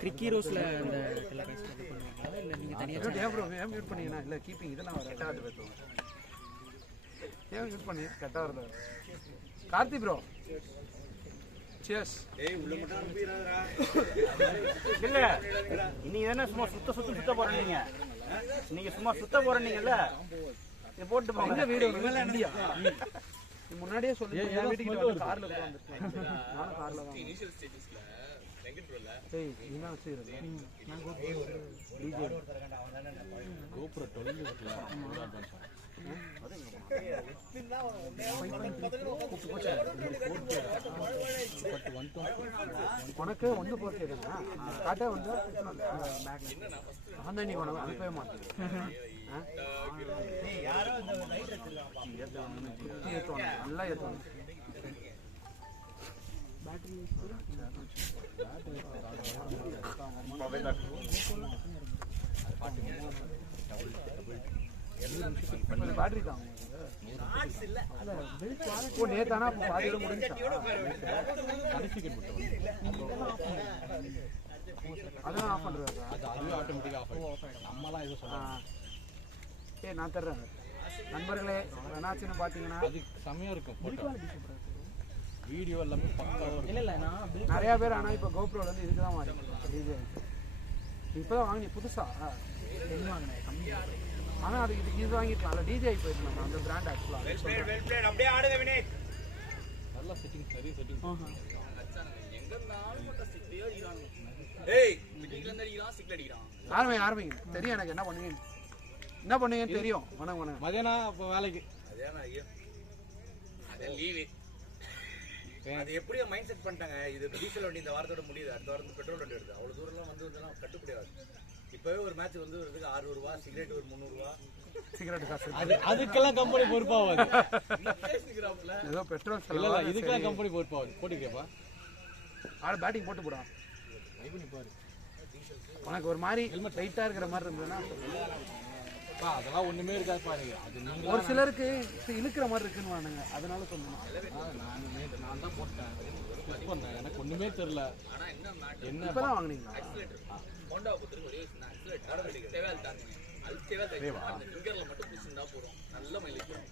கிரிக்கி ரோஸ்ல அந்த colour rice இது பண்ணுவாங்களா இல்ல நீங்க தனியா ஏன் ப்ரோ ஏன் மியூட் பண்ணீங்கன்னா இல்ல கீப்பிங் இதெல்லாம் வர கரெக்டா வருது ஏன் மியூட் பண்ணி கரெக்டா வருது கார்த்தி ப்ரோ cheers ஏய் உள்ள மட்டும் நம்பிராதடா இல்ல இன்னைக்கு என்ன சும்மா சுத்த போறீங்க நீங்க சும்மா சுத்த போறீங்கல்ல இது போட்டு போங்க எங்க வீடியோ இந்தியா நீ முன்னாடியே சொல்லி என் வீட்டுக்கு வந்து கார்ல வந்துட்டேன் நானும் கார்ல தான் இனிஷியல் ஸ்டேஜஸ்ல வெங்கட் ப்ரோல ஏய் நீ தான் வச்சிருக்க நான் டிஜே கோபுர 12 இருக்குல உனக்கு வந்து போச்சுன்னா காட்ட வந்து அந்த நீ உனக்கு அனுப்பவே மாட்டேன் நல்லா ஏற்றணும் பேட்டரி தான் நேத்தானா பாதியோட முடிஞ்சா அதெல்லாம் ஆஃப் பண்றது அதுவே ஆட்டோமேட்டிக்கா ஆஃப் ஆயிடும் நம்மலாம் எதுவும் சொல்லலாம் ஏய் நான் தர்றேன் நண்பர்களே என்னாச்சுன்னு பார்த்தீங்கன்னா அது செமையா இருக்கும் போட்டோ வீடியோ எல்லாமே பக்காவா இருக்கும் இல்ல நான் நிறைய பேர் ஆனால் இப்போ கோப்ரோல இருந்து இதுக்கு தான் மாறி டிஜே இப்போதான் வாங்கி புதுசா என்ன வாங்குனேன் கம்மி ஆனால் அது இதுக்கு இது வாங்கிருக்கலாம்ல டிஜே போயிருந்தோம் அந்த பிராண்ட் ஆக்சுவலாக வெல் பிளேட் அப்படியே ஆடுங்க வினேத் நல்ல செட்டிங் சரி செட்டிங் எங்க இருந்தாலும் மொத்த சிக்லி அடிக்கிறாங்க ஏய் மிடில்ல இருந்து அடிக்கிறான் சிக்ல அடிக்கிறான் ஆரம்பிங்க தெரியும் எனக்கு என்ன பண்ணுவீங்கன்னு தெரியும் வணக்கம் மதியானம் அப்போ வேலைக்கு அதான் ஐயோ அது லீவு அது எப்படி மைண்ட் செட் பண்ணிட்டாங்க இது டீசல் வண்டி இந்த வாரத்தோட முடியுது அடுத்த வாரம் பெட்ரோல் வண்டி வருது அவ்வளவு தூரம்லாம் வந்ததுலாம் கட்டுப்படியாது இப்பவே ஒரு மேட்ச் வந்து வருதுக்கு 600 ரூபாய் சிகரெட் ஒரு 300 ரூபாய் சிகரெட் காசு அதுக்கெல்லாம் கம்பெனி பொறுப்பாகாது ஏதோ பெட்ரோல் இல்ல இல்ல இதுக்கெல்லாம் கம்பெனி பொறுப்பாகாது போட்டுக்கேப்பா ஆள் பேட்டிங் போட்டு போடான் பாரு உனக்கு ஒரு மாதிரி லைட்டாக இருக்கிற மாதிரி இருந்ததுன்னா அதெல்லாம் ஒண்ணுமே இருக்காது பாருங்க அது நீங்க ஒரு சிலருக்கு இழுக்கிற மாதிரி இருக்குன்னு வாங்க அதனால சொல்லணும் நான் தான் போட்டேன் செக் பண்ணேன் எனக்கு ஒண்ணுமே தெரியல என்ன இப்பதான் வாங்குனீங்களா ஹோண்டா பொறுத்தவரைக்கும் ஒரே விஷயம் ஆக்சிலேட் ஆட்டோமேட்டிக் தேவையால் தாங்க அது தேவையால் அந்த ஃபிங்கர்ல மட்டும் புடிச்சிருந்தா போதும் நல்ல மைலேஜ் வரும்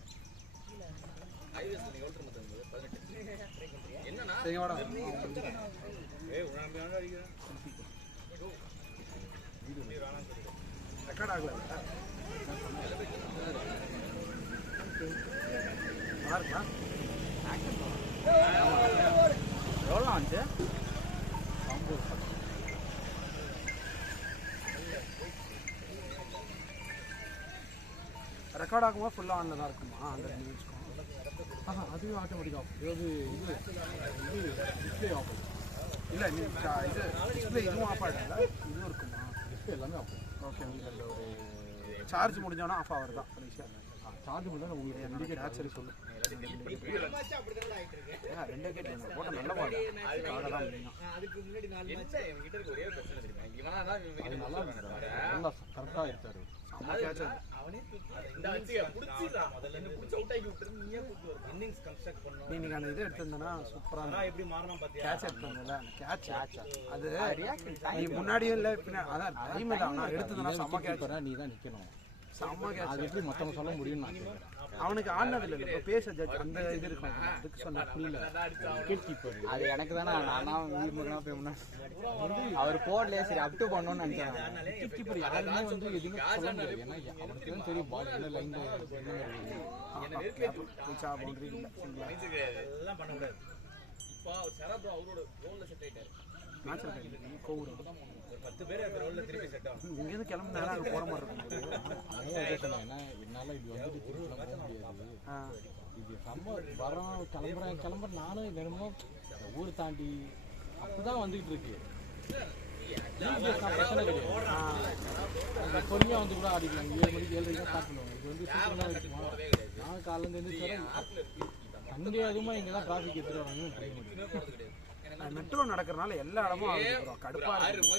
ஹைவேஸ்ல நீங்க ஓட்டுற மாதிரி 18 என்னன்னா ஏய் உணாமையான அடிக்கிறேன் ரெக்கார்ட் ஆகல நல்லா எவ்வளோ வந்துச்சு ரெக்கார்ட் ஆகும்போது ஃபுல்லாக ஆனில் தான் இருக்குமா அந்த நியூஸ்க்கும் அதுவும் ஆட்டோமேட்டிக் ஆஃப் இது டிஸ்பிளே ஆஃப் இல்லை நீ இது டிஸ்பிளே இதுவும் ஆஃப் ஆகிடும்ல இதுவும் இருக்குமா டிஸ்பிளே எல்லாமே ஆஃப் ஓகே உங்களுக்கு ஒரு சார்ஜ் முடிஞ்சோன்னா ஆஃப் ஆகிறது தான் கடைசியாக சார்ஜ் பண்ணால் உங்களுக்கு இண்டிகேட் சரி சொல்லு 2 விக்கெட் வேணும் போட்ட நல்ல பால் அதுக்கு முன்னாடி 4 மேட்ச் என்கிட்ட இருக்க ஒரே பிரச்சனை தெரியுமா இவனா தான் நல்லா நல்லா கரெக்டாக இருக்காரு அவனே இந்த அடிச்சு புடிச்சிடா முதல்ல இருந்து புடிச்சு அவுட் ஆகி விட்டுரு நீயே கூட்டி வர இன்னிங்ஸ் கன்ஸ்ட்ரக்ட் பண்ணனும் நீ இன்னைக்கு அந்த இது எடுத்திருந்தனா சூப்பரா நான் எப்படி மாறணும் பாத்தியா கேட்ச் எடுத்தீங்கல கேட்ச் அது நீ முன்னாடியே இல்ல பின்ன அதான் டைம் இல்ல நான் எடுத்ததனா செம்ம கேட்ச் நீ தான் நிக்கணும் செம்ம கேட்ச் அது எப்படி மொத்தமா சொல்ல முடியும் நான் கேக்குறேன் அவனுக்கு ஆனது இல்ல இப்ப பேச ஜட்ஜ் அந்த இது இருக்கு அதுக்கு சொன்னா புரியல விக்கெட் கீப்பர் அது எனக்கு தானே நானா வீட்டுக்கு போய் அவர் போடலையே சரி அப் டு பண்ணணும்னு நினைச்சேன் விக்கெட் கீப்பர் யாருமே வந்து எதுவுமே சொல்ல முடியாது ஏன்னா அவனுக்கு தான் தெரியும் பால் என்ன லைன்ல பவுண்டரி இல்ல எல்லாம் பண்ண கூடாது இப்போ சரத் அவரோட ரோல்ல செட் ஆயிட்டாரு மேட்ச் கோவூர் ஒரு 10 பேர் அந்த ரோல்ல திருப்பி செட் ஆகும் இங்க இருந்து கிளம்புனா அங்க போற மாதிரி இருக்கும் ஏன்னா என்னால இது வந்து திருப்பி போக முடியாது இது நம்ம வரோம் கிளம்புறேன் நானும் என்னமோ ஊர் தாண்டி அப்படிதான் வந்துகிட்டு இருக்கு பிரச்சனை கிடையாது பொறுமையா வந்து கூட ஆடிக்கலாம் 7 மணிக்கு 7:30 ஸ்டார்ட் பண்ணுவாங்க இது வந்து சீக்கிரமா இருக்குமா நான் காலையில இருந்து சண்டே அதுமா இங்கெல்லாம் டிராஃபிக் எடுத்துட்டு வராங்க மெட்ரோ நடக்கிறனால எல்லா இடமும் கடுப்பா இருக்கு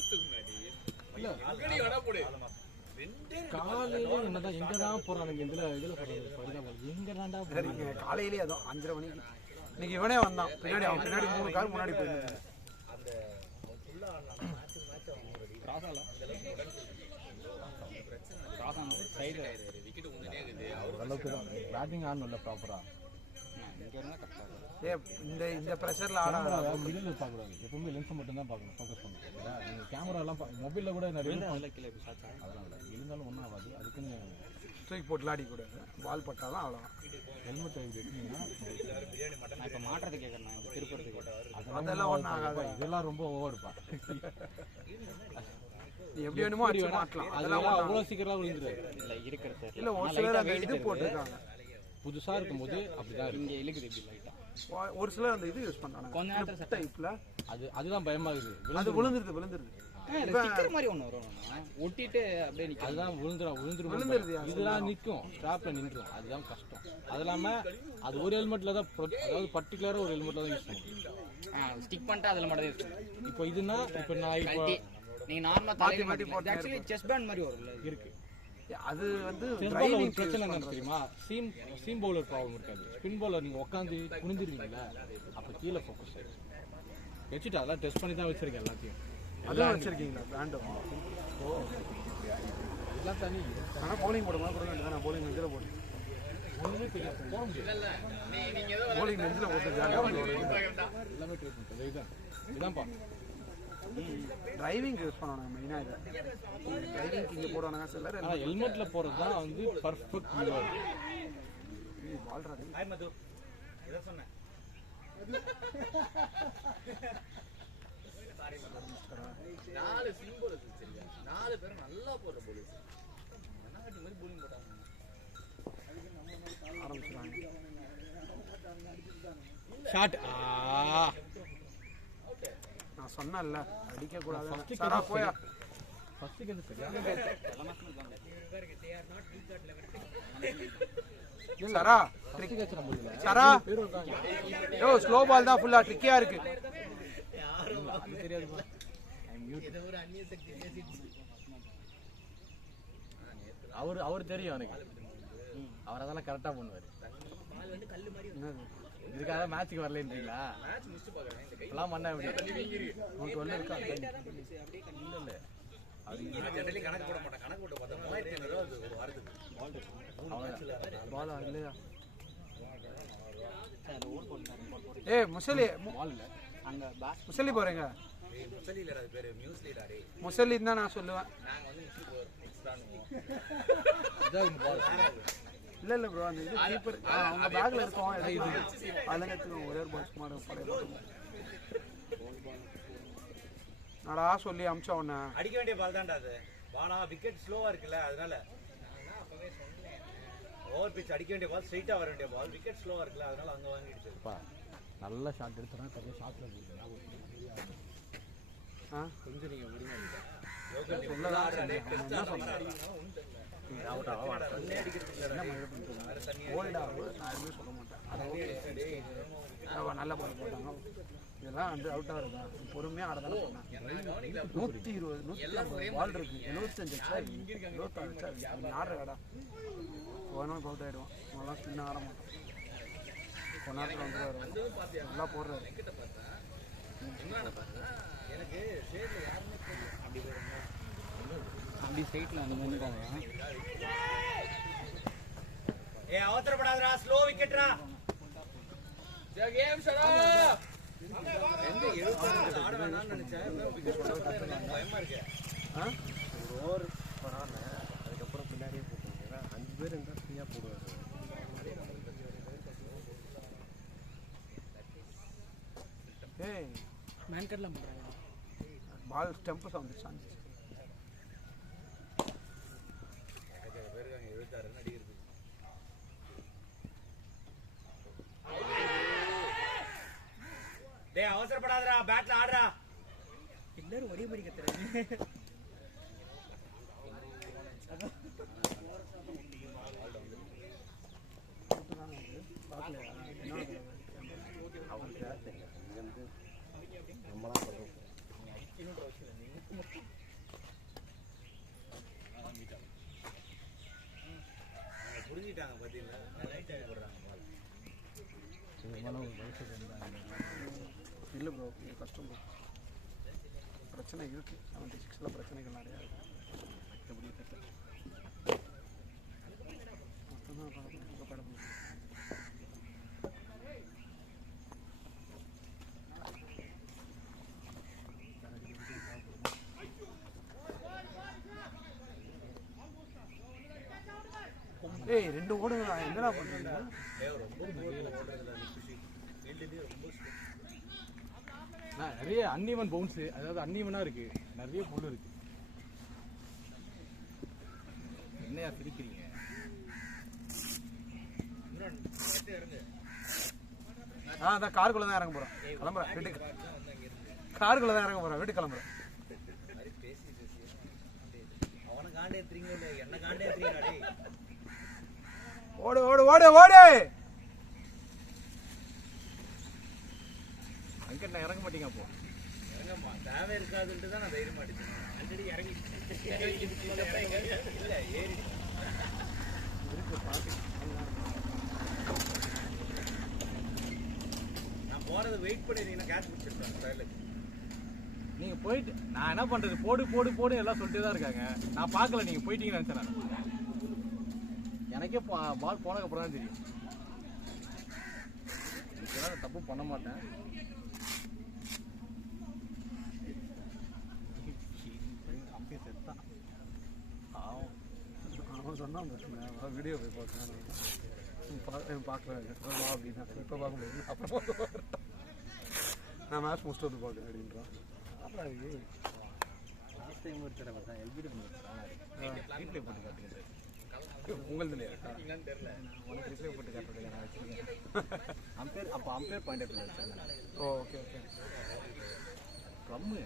காலையில என்னதான் எங்கதான் போறானுங்க இதுல போறாங்க எங்கதான்டா போறீங்க காலையிலேயே அதுவும் 5:30 மணிக்கு இன்னைக்கு இவனே வந்தான் பின்னாடி அவன் பின்னாடி 3 கார் முன்னாடி போயிருந்தேன் ஓரளவுக்கு தான் பேட்டிங் ஆடணும்ல ப்ராப்பராக. இந்த ப்ரெஷரில் ஆடாத மிடில் பார்க்கக்கூடாது, எப்பவுமே லென்ஸை மட்டும் தான் பார்க்கணும், ஃபோக்கஸ் பண்ணணும். நீங்கள் கேமராலாம் மொபைலில் கூட நிறைய அதெல்லாம் இல்லை, இருந்தாலும் ஒன்றும் ஆகாது. அதுக்குன்னு தூக்கி போட்டு ஆடிக்கூடாது, பால் பட்டாலும் அவ்வளோதான். ஹெல்மெட் எடுத்தீங்கன்னா இப்போ மாட்டுறது கேட்குறேன், திருப்பறதுக்கு அதெல்லாம் ஒன்றும் ஆகாது. இதெல்லாம் ரொம்ப ஓவர்ப்பா. நீ எப்படி வேணுமோ அடிச்சு மாட்டலாம், அதெல்லாம் அவ்வளோ சீக்கிரம் விழுந்துடாது. இல்லை இருக்கிறது இல்லை ஒரு சிலர் அந்த இது போட்டிருக்காங்க, புதுசாக இருக்கும்போது அப்படிதான் இருக்கும். இங்கே இழுக்குது இப்படி லைட்டாக. ஒரு சிலர் அந்த இது யூஸ் பண்ணுறாங்க கொஞ்ச நேரத்தில் டைப்பில். அதுதான் பயமாகுது. அது விழுந்துருது. ஸ்டிக்கர் மாதிரி ஒன்று வரும், ஒட்டிட்டு அப்படியே நிற்கும். அதுதான் விழுந்துருது. இதெல்லாம் நிற்கும், ஸ்டாப்ல நின்றுடும். அதுதான் கஷ்டம். அது இல்லாமல் அது ஒரு ஹெல்மெட்ல தான், அதாவது பர்டிகுலராக ஒரு ஹெல்மெட்ல தான் யூஸ் பண்ணுவோம். ஸ்டிக் பண்ணிட்டு அதில் மட்டும் தான் இருக்கும். இப்போ இதுனா இப்போ நான் இப்போ நீங்கள் நார்மலாக தலையை மாட்டி போட்டு ஆக்சுவலி செஸ்ட் பேண்ட் மாதிரி வரும்ல இருக்கு. அது வந்து டிரைவிங் பிரச்சனை என்ன தெரியுமா, சீம் பவுலர் ப்ராப்ளம் இருக்காது. ஸ்பின் பவுலர் நீங்கள் உட்காந்து குனிஞ்சிருக்கீங்களா, அப்போ கீழே ஃபோக்கஸ் ஆகிடும். வச்சுட்டு அதெல்லாம் டெஸ்ட் பண்ணி தான் வச்சிருக்கேன் எல்லாத்தையும். அதெல்லாம் வச்சிருக்கீங்களா பிராண்டும்? ஓ எல்லாம் தனி. ஆனால் போலிங் போட மாதிரி கொடுக்க வேண்டியதான். நான் போலிங் நெஞ்சில் போட்டேன், ஒன்றுமே போட முடியாது. போலிங் நெஞ்சில் போட்டு எல்லாமே ட்ரை பண்ணுறது இதுதான்ப்பா. டிரைவிங் யூஸ் பண்ணணும் மெயினாக. இது டிரைவிங் இங்கே போடுவானுங்க சிலர். ஆனால் ஹெல்மெட்டில் போகிறது தான் வந்து பர்ஃபெக்ட் வியூவாக வாழ்றாரு. ஹாய் மது, இதை சொன்னேன். நாலு ஸ்பின் போலர்ஸ் வச்சிருக்கேன், 4 பேரும் நல்லா போடுற போலர்ஸ். மண்ணாங்கட்டி மாதிரி போலிங் போட்டாங்க. ஆரம்பிச்சுறாங்க ஷாட். நான் சொன்னேன்ல அடிக்கக்கூடாது. சரா போயா ஃபர்ஸ்ட்டுக்கு எது சரியான சரா ஃபர்ஸ்ட்டுக்கு வச்சிட முடியல. சரா பேர் இருக்காங்க, யோ ஸ்லோ பால் தான் ஃபுல்லாக ட்ரிக்கியாக இருக்கு. அது தெரியாதுப்பா. அவர் தெரியும் எனக்கு, அவர் அதெல்லாம் கரெக்டாக பண்ணுவார். இதுக்காக மேட்சுக்கு வரலன்றீங்களா? எல்லாம் பண்ண எப்படி உங்களுக்கு ஒன்று இருக்கா? இல்லை ஜெனரலி கணக்கு போட மாட்டேன். கணக்கு போட்டு பார்த்தா 3500 ரூபா அது ஒரு வாரத்துக்கு. பாலா இல்லையா? ஏ முசலி பால் இல்லை. அங்கே பேஸ் முசலி போகிறீங்க? முசலி இல்லடா, அது பேரு மியூஸ்லி டாடி. முசலி தான் நான் சொல்லுவேன். நாங்க வந்து மியூஸ்லி போர் எக்ஸ்ட்ரானுவோம். இதான் பால். இல்லை ப்ரோ, அந்த இது கீப்பர் அவங்க பேக்கில் இருக்கோம், அதெல்லாம் எடுத்துக்கோங்க. ஒரே ஒரு பால் சும்மா பழைய நடா சொல்லி அமிச்சா உன்ன. அடிக்க வேண்டிய பால் தான்டா அது. பாலா விக்கெட் ஸ்லோவா இருக்குல்ல, அதனால ஓவர் பிச் அடிக்க வேண்டிய பால், ஸ்ட்ரைட்டா வர வேண்டிய பால், விக்கெட் ஸ்லோவா இருக்குல்ல, அதனால அங்க வாங்கிடுச்சு. நல்ல ஷாட் எடுத்துனா பெரிய ஷாட்ல கொஞ்சம் நீங்கள் விடுங்க. சொல்ல மாட்டேன். நல்ல பால் போட்டாங்க, இதெல்லாம் வந்து அவுட் ஆகுறதா பொறுமையாக ஆடதானே சொன்னாங்க. 120 150 பால் இருக்கு, 75 அடிச்சா 26 அடிச்சா நீ ஆடுற கடா போனால் அவுட் ஆகிடுவான். அவங்களாம் ஸ்பின் ஆட மாட்டான். கொஞ்ச நேரத்தில் வந்துடுவார், நல்லா போடுறாரு. அப்படி சைட்டில் அந்த மாதிரி ஏ அவசரப்படாதடா, ஸ்லோ விக்கெட்ரா. Game shut up. எங்க 76 ஆட வேணாம்னு நினைச்சேன், விக்கெட் போட பயமா இருக்கு. ஒரு ஓவர் போறானே, அதுக்கப்புறம் பின்னாடியே போட்டுருங்க. 5 பேர் இருந்தால் ஃப்ரீயாக போடுவார். ஏய் மேன் கட்லாம் பண்ணுறாங்க. பால் ஸ்டெம்பு சவுண்ட் சாஞ்சிச்சு. 76 ரன் அடிக்கிறது. டேய் அவசரப்படாதடா, பேட்ல ஆடுறா. எல்லாரும் ஒரே மாதிரி கத்துறாங்க. புரிஞ்சிட்டாங்க பாத்தீங்களா, ரைட் ஹேண்ட் போடுறாங்க பால். இல்லை ப்ரோ, இது கஷ்டம் ப்ரோ. பிரச்சனை இருக்குது. 76ல் பிரச்சனைகள் நிறையா இருக்குது. ஏய் 2 ஓடுங்களா, என்னடா பண்ணுறீங்க? நிறைய அன்இவன் பவுன்ஸு, அதாவது அன்இவனாக இருக்கு, நிறைய புல் இருக்கு. என்னையா பிரிக்கிறீங்க? அதான் காருக்குள்ளே தான் இறங்க போகிறேன். கிளம்புறேன் வீட்டுக்கு. காருக்குள்ளே தான் இறங்க போகிறேன், வீட்டுக்கு கிளம்புறேன். அவனை காண்டே ஏத்துறீங்களோ என்ன காண்டே ஏத்துறீங்க? ஓடு ஓடு ஓடு ஓடு. அங்கே நான் இறங்க மாட்டீங்க. அப்போ இறங்கம்மா, தேவை இருக்காதுன்ட்டு தான் நான் தைரியமா அடிச்சேன். ஆல்ரெடி இறங்கி இல்லை ஏறி நான் போறதை வெயிட் பண்ணிருந்தீங்கன்னா கேட்ச் பிடிச்சிருப்பேன் ட்ரையலுக்கு. நீங்கள் போயிட்டு நான் என்ன பண்ணுறது, போடு போடு போடு எல்லாம் சொல்லிட்டு தான் இருக்காங்க. நான் பார்க்கல, நீங்கள் போயிட்டீங்கன்னு நினச்சேன். நான் எனக்கே பால் போனதுக்கப்புறம் தான் தெரியும். இதுக்கெல்லாம் தப்பு பண்ண மாட்டேன். அப்படியே செத்தான். அவன் சொன்னான் வீடியோ போய் பார்க்குறேன் அப்படின்னா இப்போ பார்க்க முடியாது, அப்புறம் நான் மேட்ச் முடிச்சுட்டு வந்து பார்க்குறேன் அப்படின்றான். அப்புறம் லாஸ்ட் டைம் ஒரு தடவை தான் எல்பிடி வீட்டில் போட்டு காட்டுங்க. உங்களது இல்லையா? தெரியல உனக்கு ரிப்ளை போட்டு காட்டுறதுக்கு நான் வச்சுருக்கேன். அம்பேர் அப்போ அம்பேர் பாயிண்ட் ஆஃப் வச்சுருக்கேன். Okay okay. ப்ளம்மு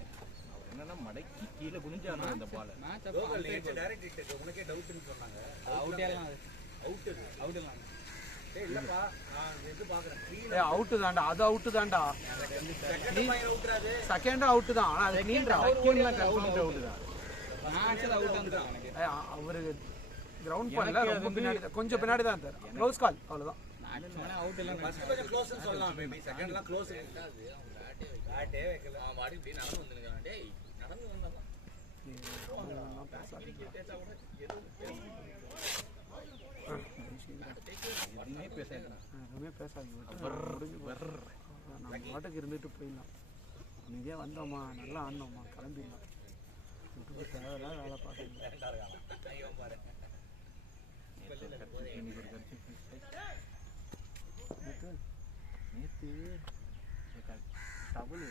என்னன்னா மடக்கி கீழே குனிஞ்சானா அந்த பால் டைரக்ட் ஹிட். உனக்கே டவுட்னு சொன்னாங்க. அவுட் எல்லாம் அவுட் எல்லாம் ஏய் இல்லப்பா, நான் இது பாக்குறேன். ஏ அவுட் தான்டா, அது அவுட் தான்டா. செகண்ட் ஃபைனல் அவுட்றாது. செகண்ட் அவுட் தான், ஆனா அது நீன்றா. செகண்ட்ல கன்ஃபார்ம் அவுட் தான். நான் ஆக்சுவலா அவுட் தான் எனக்கு. அவரு கிரவுண்ட் பண்ணல, ரொம்ப பின்னாடி தான், கொஞ்சம் பின்னாடி தான் இருந்தார். க்ளோஸ் கால் அவ்வளவுதான். ஆக்சுவலா அவுட் எல்லாம் ஃபர்ஸ்ட் கொஞ்சம் க்ளோஸ்னு சொல்லலாம். மேபி செகண்ட்லாம் க்ளோஸ் இருக்காது. பேட்டே வைக்கல. மாடி இப்படி நடந்து வந்துருக்கான். டேய் நடந்து வந்தாமா எதுவுமே பேசாது. எதுவுமே பேசாதீங்க, நம்ம பாட்டுக்கு இருந்துட்டு போயிடலாம். அமைதியாக வந்தோம்மா, நல்லா ஆனோம்மா, கிளம்பிடலாம். தேவையில்லாத வேலை பார்க்கணும். நேற்று டபுள்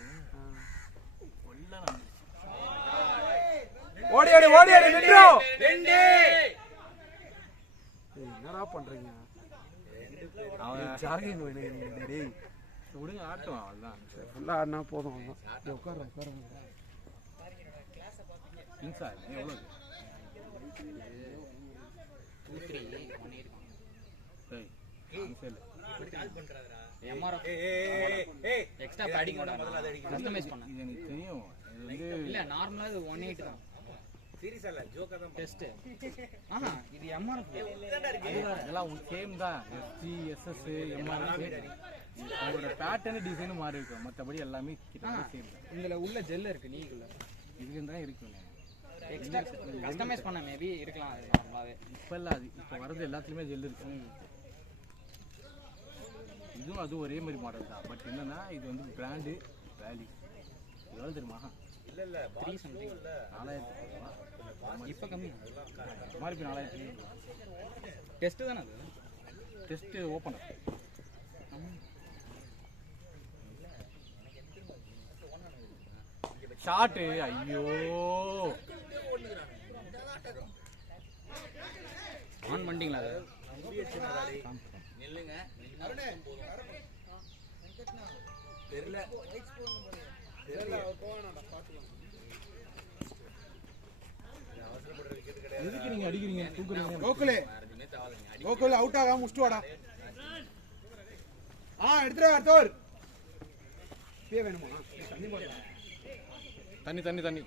ஓடியாடி ஓடியாடி நின்றோம். என்னடா பண்றீங்க? அவன் ஜாகிங் டேய் விடுங்க, ஆட்டும் அவ்வளோதான். ஃபுல்லா ஆடினா போதும். அவ்வளோதான். உட்கார உட்கார இன்சா எவ்வளோ? 2-3 எக்ஸ்ட்ரா பேடிங் கஸ்டமைஸ் பண்ணேன். இது எனக்கு தெரியும். இது வந்து இல்ல நார்மலா இது 180 தான். சீரியஸா இல்ல, ஜோக்கா தான் டெஸ்ட். ஆஹா இது எம்ஆர்எஃப். அதெல்லாம் சேம் தான். எஸ்டி எஸ்எஸ் எம்ஆர்எஃப் அவங்களோட பேட்டர்ன் டிசைனும் மாறி இருக்கும். மற்றபடி எல்லாமே கிட்ட சேம் தான். இதுல உள்ள ஜெல் இருக்கு நீக்குள்ள. இதுக்கு தான் இருக்குங்க. எக்ஸ்ட்ரா கஸ்டமைஸ் பண்ண மேபி இருக்கலாம் அது நார்மலாவே. இப்போ இல்லை, அது இப்போ வரது எல்லாத்துலேயுமே ஜெல் இருக்கு. இதுவும் அதுவும் ஒரே மாதிரி மாடல் தான். பட் என்னன்னா இது வந்து பிராண்டு வேல்யூ எவ்வளோ தெரியுமா? இல்ல இல்ல 3 சம்திங். 4000 இப்போ கம்மி. எம்ஆர்பி 4000. டெஸ்ட் தானே அது? Test open shot. ஐயோ ஆன் பண்ணிட்டீங்களா அது? நில்லுங்க. தெரியல எதுக்கு நீங்க அடிக்கிறீங்க தூக்குறீங்க? கோகுலே கோகுல் அவுட் ஆகாம முடிச்சிட்டு வாடா. எடுத்துடா அடுத்தவர். பே வேணுமா? தண்ணி போடுங்க. தண்ணி தண்ணி தண்ணி.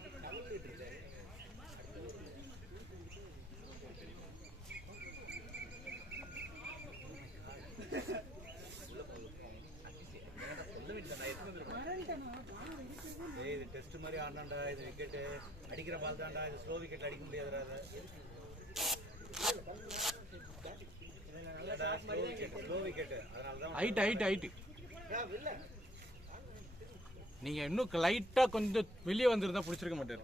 இது டெஸ்ட் மாதிரி ஆடாண்டா, இது விக்கெட்டு அடிக்கிற பால் தான்டா, இது ஸ்லோ விக்கெட் அடிக்க முடியாதுடா. ஸ்லோ விக்கெட் அதனால தான் ஹைட் நீங்க இன்னும் லைட்டா கொஞ்சம் வெளியே வந்திருந்தா பிடிச்சிருக்க மாட்டாரு.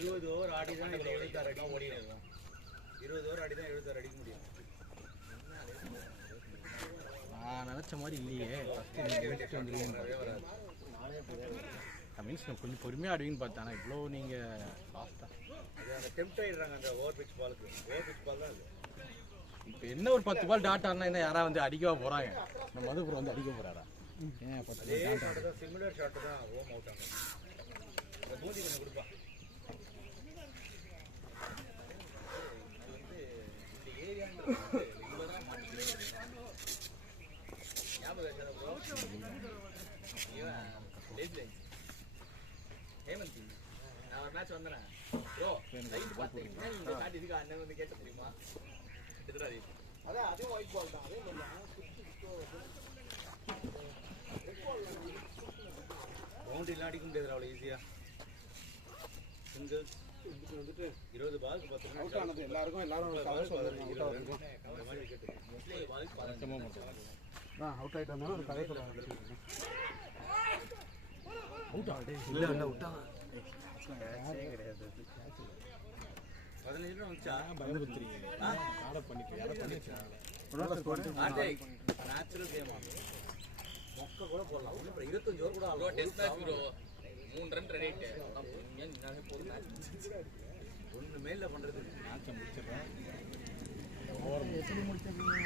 20 ஓவர் ஆடி தான் 76 அடிக்க முடியும். 20 ஓவர் ஆடி தான் 76 அடிக்க முடியும். நான் நினைச்ச மாதிரி இல்லையே. மீன்ஸ் நான் கொஞ்சம் பொறுமையாக ஆடுவீங்கன்னு பார்த்தேன். ஆனால் இவ்வளோ நீங்கள் ஃபாஸ்ட்டாக அது அந்த டெம்ப்ட் ஆகிடுறாங்க அந்த ஓவர் பிச் பாலுக்கு. ஓவர் பிச் பால் தான் அது. இப்போ என்ன ஒரு 10 பால் டாட் ஆடினா என்ன யாராவது வந்து அடிக்கவா போகிறாங்க? நம்ம மதுபுரம் வந்து அடிக்க போகிறாரா? ஏன் 10 அதே ஷாட்டு தான், சிமிலர் ஷாட்டு தான் ஓம் அவுட் ஆகும். இந்த பூந்தி கொஞ்சம் கொடுப்பா. இந்த ஏரியான்றது இவ்வளோ தான் ஞாபகம் ப்ரோ. ஹேமந்த் நான் ஒரு மேட்ச் வந்தேன் ப்ரோ. லைட் பார்த்தேன் இந்த ஷாட் இதுக்கு அண்ணன் வந்து கேட்ட தெரியுமா? அதான் அதே ஒயிட் பால் தான். அதே மாதிரி பவுண்டரிலாம் அடிக்க முடியாது அவ்வளோ ஈஸியா. சிங்கிள்ஸ் வந்துட்டு 20 பாலுக்கு 10 ரன் அவுட் ஆனது எல்லாரும் கவர்ஸ் வந்தாங்க. அவுட் ஆகுது அந்த மாதிரி விக்கெட் மோஸ்ட்லி பாலுக்கு 10 அவுட் ஆயிட்டாங்க. ஒரு கதை சொல்றாங்க. அவுட் ஆடு இல்ல விட்டாங்க. 15 ரன் வந்துச்சா? பயந்துருக்கிறீங்க. ஆட பண்ணிட்டு யாரை பண்ணிச்சு நேச்சுரல் கேம் மொக்க கூட போடலாம். 25 ஓவர் கூட ஆகும். Test match bro 3 run ready ஒன்று மேல பண்றது. மேட்சை முடிச்சிடுறேன். எப்படி முடிச்சிருக்கீங்க?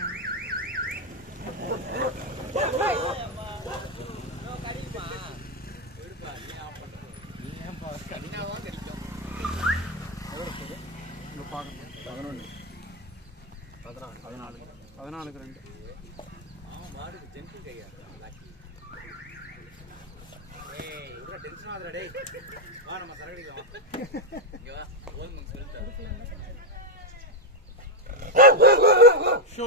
இங்கே பார்க்கணும். 14க்கு 2. அவன் மாடுக்கு ஜென்டில் கையா இவ்வளோ டென்ஷன் ஆகுதுடா டேய். வா நம்ம சரவடிக்கலாம். இங்கே வா ஓன் மந்த் சொல்லிட்டாரு. ஷோ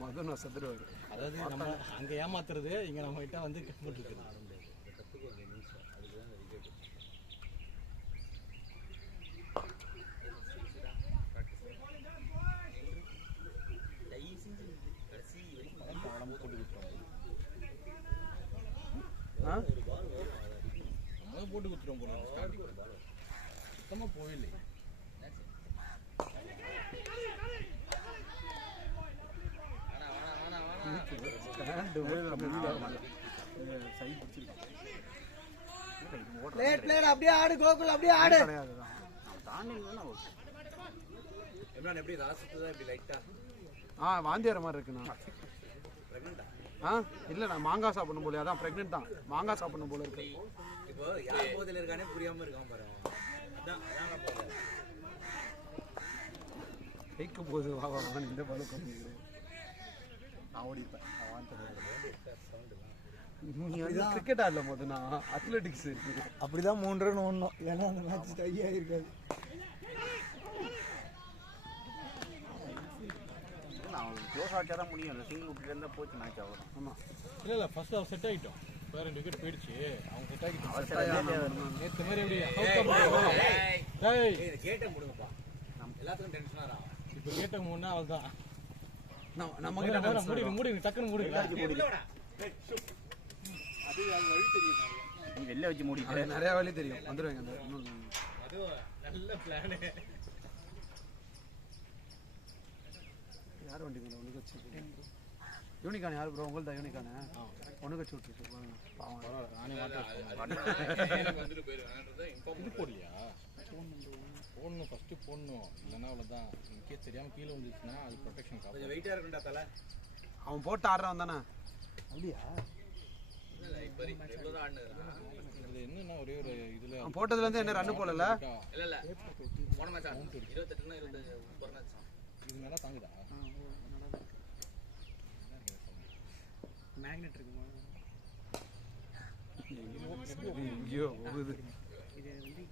மது நான் செத்துருவாரு. அதாவது நம்ம அங்கே ஏமாத்துறது இங்கே நம்ம கிட்ட வந்து போட்டுருக்குது. போட்டு குத்துறோம் போல சுத்தமாக போயில்லை. அப்படியே ஆடு கோகுல், அப்படியே ஆடு. எம்ரான் எப்படி ராசத்து தான் இப்படி லைட்டா வாந்தி வர மாதிரி இருக்குண்ணா. இல்லை நான் மாங்காய் சாப்பிடணும் போல. அதான் ப்ரெக்னென்ட் தான். மாங்காய் சாப்பிடணும் போல இருக்கு. இப்போ யார் போதில் இருக்கானே புரியாம இருக்கான் பாரு. அதான் அதான் போகிறேன் ஜெயிக்க போகுது. வா இந்த பழக்கம் நான் ஓடிப்பேன். நீ வந்து கிரிக்கெட் ஆடல போது நான் அத்லெட்டிக்ஸ் அப்படிதான் 3 ரன் ஓடணும். ஏன்னா அந்த மேட்ச் டை ஆயிருக்காது. க்ளோஸ் ஆச்சா தான் முடியும். இல்லை சிங்கிள் விட்டு இருந்தால் போச்சு மேட்ச் ஆகும். ஆமாம். இல்லை இல்லை ஃபர்ஸ்ட் அவர் செட் ஆகிட்டோம். வேற 2 விக்கெட் போயிடுச்சு. அவங்க செட் ஆகிட்டோம். நேற்று மாதிரி எப்படி கேட்டை முடிங்கப்பா. எல்லாத்துக்கும் டென்ஷனாக இருக்கும். இப்போ கேட்ட மூணா அவள் தான் நம்ம மூடி டக்குன்னு மூடி அது வழி தெரியும். நீ வெளில வச்சு மூடிட்டு நிறைய வழி தெரியும். வந்துடுவாங்க. அது நல்ல பிளானு. யார் வண்டி மேலே ஒன்று வச்சு யூனிகான் யார் ப்ரோ? உங்கள்தான் யூனிகானு ஒன்று வச்சு விட்டுருக்கு. இது போடலையா? போடணும் ஃபஸ்ட்டு போடணும். இல்லைன்னா அவ்வளோதான். இன்கேஸ் தெரியாமல் கீழே வந்துச்சுன்னா அது ப்ரொடெக்ஷன் கொஞ்சம் வெயிட்டாக இருக்குண்டா தலை. அவன் போட்டு ஆடுறவன் தானே? அப்படியா? இப்போ எவ்வளோ ஆடுனுறான். இது என்னன்னா ஒரே ஒரு இதில் அவன் போட்டதுலேருந்து என்ன ரன்னு போடல. இல்லை போன மேட்ச் 28னா 25 ஒரு மேட்ச் இது மேலே தாங்குதா? மேக்னெட் இருக்குமா? ஐயோ போகுது. இது வந்து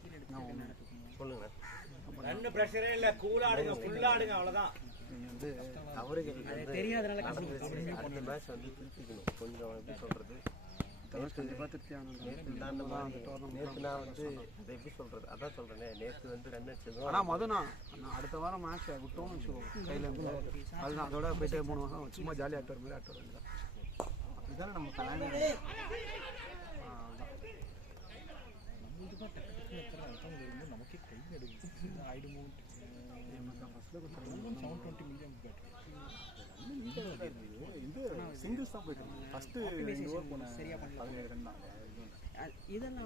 கீழே எடுத்து சொல்லுங்க. ரன் ப்ரெஷரே இல்லை. கூலாக ஆடுங்க, ஃபுல்லாக ஆடுங்க, அவ்வளோதான். நீங்கள் வந்து அவர்கள் தெரியாதனால அடுத்த மேட்ச் வந்து திருப்பிக்கணும் கொஞ்சம் எப்படி சொல்கிறது கண்டிப்பாக திருப்தி ஆகணும். நேற்று நான் வந்து அதை எப்படி சொல்கிறது அதான் சொல்கிறேனே நேற்று வந்து ரன் அடிச்சதும் ஆனால் நான் அடுத்த வாரம் மேட்ச் விட்டோம்னு வச்சுக்கோ கையிலேருந்து அதுதான் அதோட போயிட்டு 3 மாதம் சும்மா ஜாலியாக ஆக்டர் மாதிரி ஆக்டர் வந்து இதுதானே நம்ம கல்யாணம் நமக்கே கை எடுக்குது ஆயிடுமோ இது சிங்கிள்ஸ் தான் போயிட்டு இருக்கு ஃபர்ஸ்ட் ஓவர் போன சரியா பண்ணல 17 ரன் தான் இதெல்லாம்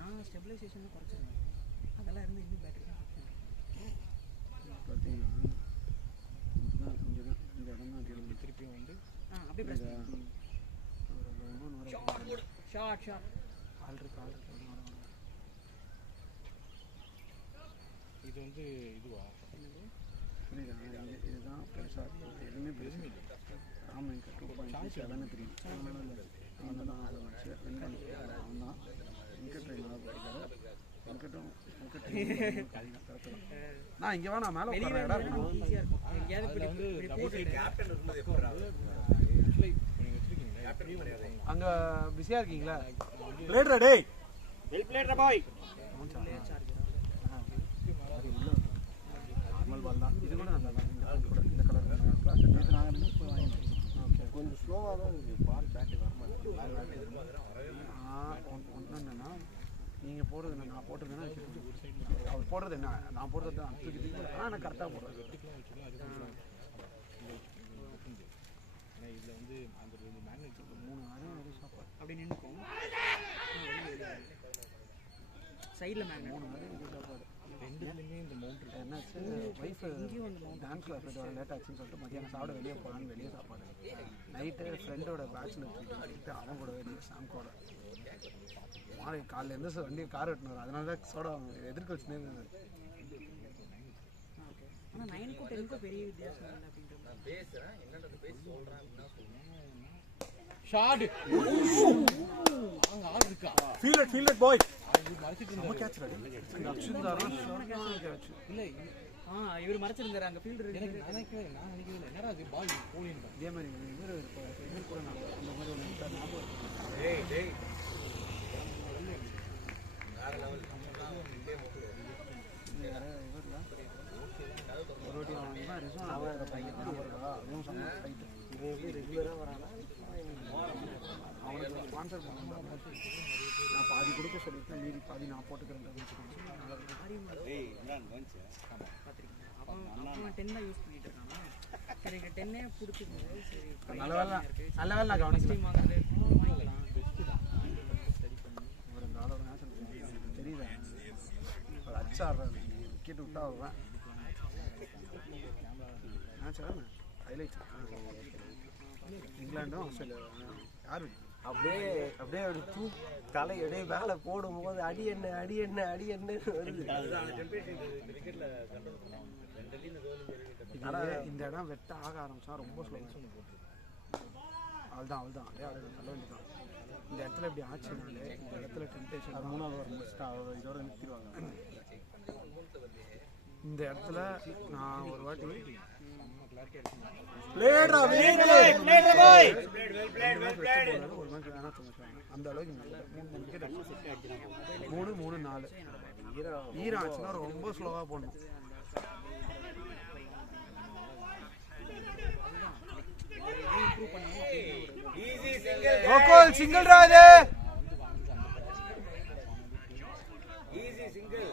நான் ஸ்டெபிலைசேஷன் குறைச்சிருந்தேன் அதெல்லாம் இருந்து இன்னும் பேட்டரி பார்த்தீங்கன்னா இந்த இடம் தான் திருப்பியும் வந்து அப்படியே ஷார்ட் ஆள் இருக்கு இது வந்து இதுவா புரியுதா இதுதான் பெருசாக எதுவுமே பெருசு ராமன் 2.7 தெரியும் அவன் தான் அவன் தான் வெங்கட் நல்லா போயிருக்காரு வெங்கட்டும் நான் இங்கே வேணா மேலே உட்கார இடம் இருக்கணும் ஈஸியாக இருக்கும் எங்கேயாவது கேப்டன் இருக்கும்போது எப்படி அங்கே பிஸியாக இருக்கீங்களா பிளேட்ரா டேய் வெல் பிளேட்ரா பாய் நார்மல் பால் தான் இது கூட நல்லா தான் இந்த கலர் நேற்று நாங்கள் போய் வாங்கினோம் ஓகே கொஞ்சம் ஸ்லோவாக தான் இருக்குது பால் பேட்டு வர மாட்டேங்குது ஒன்று என்னென்னா நீங்கள் போடுறது என்ன நான் போட்டிருந்தேன்னா அவர் போடுறது என்ன நான் போடுறது தான் தூக்கி ஆனால் நான் கரெக்டாக போடுறேன் இதில் வந்து அந்த 2 மேக்னெட் 3 வாரம் வெளியே சாப்பாடு அப்படி நின்றுக்கும் சைடில் மேக்னெட் 3 வாரம் வெளியே சாப்பாடு ரெண்டுலேயுமே இந்த மவுண்ட் என்னாச்சு ஒய்ஃபு டான்ஸ் கிளாஸ் போய்ட்டு வர லேட் ஆச்சுன்னு சொல்லிட்டு மத்தியானம் சாப்பிட வெளியே போகலான்னு வெளியே சாப்பாடு நைட்டு ஃப்ரெண்டோட பேச்சுலர் சொல்லிட்டு அவன் கூட வெளியே சாம் கூட மாலை காலையிலேருந்து வண்டி கார் வெட்டினார் அதனால தான் சோடா எதிர்க்க வச்சுனே இருந்தார் ஆனால் 9க்கும் 10க்கும் பெரிய வித்தியாசம் இல்லை அப்படின்ற பேசுகிறேன் என்னென்ன பேசி சொல்கிறேன் அப்படின்னா ஷாட் அங்க ஆள் இருக்கா ஃபீல்ட் பாய் நம்ம கேட்ச் ரெடி அச்சுந்தாரான் கேட்ச் இல்லை இவர் மறைச்சிருந்தாரு அங்கே ஃபீல்டு எனக்கு நினைக்கவே இல்லை என்னடா அது பால் போலின்னு இதே மாதிரி இவர் கூட நான் அந்த மாதிரி ஒன்று ஞாபகம் டேய் வேற லெவல் நம்மலாம் இந்தியா மக்கள் ஒரு வாட்டி அவன் தான் ரிசோன் அதுவும் சொன்ன ஃபைட்டு ரெகுலராக வரானா அவனுக்கு ஸ்பான்சர் பண்ண நான் பாதி கொடுக்க சொல்லியிருக்கேன் மீறி பாதி நான் போட்டுக்கிறேன் அவன் 10 தான் யூஸ் பண்ணிட்டு இருக்கானா சரி எனக்கு 10 பிடிச்சிருந்தது சரி நல்ல வேலை நான் கவனிச்சேன் வாங்குறது வாங்கிக்கலாம் ஒரு இந்த ஆளோட மேட்ச் தெரியுதா ஒரு அச்சாடுறேன் விக்கெட் விட்டா வருவேன் மேட்ச் ஹைலைட்ஸ் இங்கிலாண்டும் ஆஸ்திரேலியா யார் அப்படியே ஒரு தலை அப்படியே மேலே போடும்போது அடி என்ன வருது அந்த டெம்பரேச்சர் இந்த விக்கெட்டில் கண்ட்ரோல் பண்ணுவாங்க ஜென்ரலி இந்த இந்த இடம் வெட்ட ஆக ஆரம்பிச்சா ரொம்ப ஸ்லோ அவள்தான் அப்படியே சொல்ல வேண்டியதான் இந்த இடத்துல இப்படி ஆச்சுனாலே இந்த இடத்துல டெம்டேஷன் 3வது ஓவர் முடிச்சுட்டா இதோட நிறுத்திடுவாங்க இந்த இடத்துல நான் ஒரு வாட்டி அந்த அளவுக்கு 3-3-4 ஈரம் ஆச்சுன்னா ரொம்ப ஸ்லோவா போடணும் Gokul single Raje easy single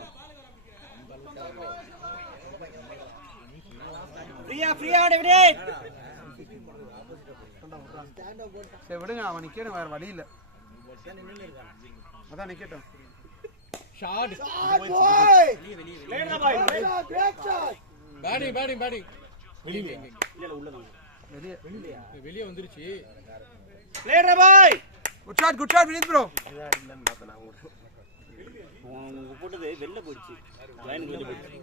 ஃப்ரீயா டேவிட் சரி விடுங்க அவன் நிக்கணும் வேற வழி இல்ல அதான் நிக்கட்டும் ஷாட் பேட்டிங் வெளியே வந்துருச்சு player bye good shot Vineet bro இல்லைன்னு பார்த்தேன் நான் உங்க போட்டது வெளில போயிடுச்சு லைன் வெளில போயிடுச்சு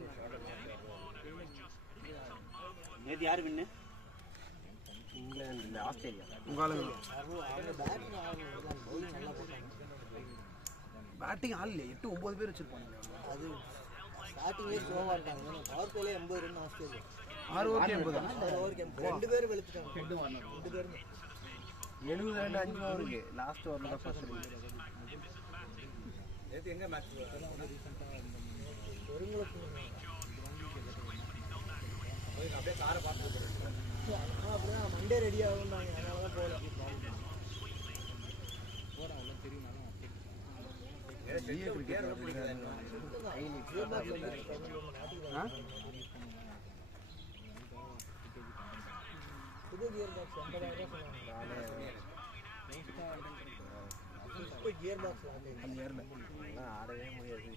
நேத்து யாரு வின்னு இங்கிலாந்து இல்லை ஆஸ்திரேலியா உங்க ஆளுங்க பேட்டிங் ஆள் இல்லை 8-9 பேர் வச்சிருப்பாங்க. அது ஸ்டார்டிங்கே ஸ்லோவாக இருக்காங்க. பவர் பிளேல 80 ரன் ஆஸ்திரேலியா 6 ஓவருக்கு 80 ஓவருக்கு 2 பேர் வெளுத்துட்டாங்க. 2 பேர் 70 ரன் 5 ஓவருக்கு லாஸ்ட் ஓவரில் தான் ஃபர்ஸ்ட் நேற்று எங்கே மேட்ச் அப்படியே காரை பார்த்துட்டு அப்படியே மண்டே ரெடி ஆகும்னாங்க. அதனால தான் போகல. புது கியர் பாக்ஸ் 80,000 இப்போ கியர் பாக்ஸ் ஆடவே முடியாது.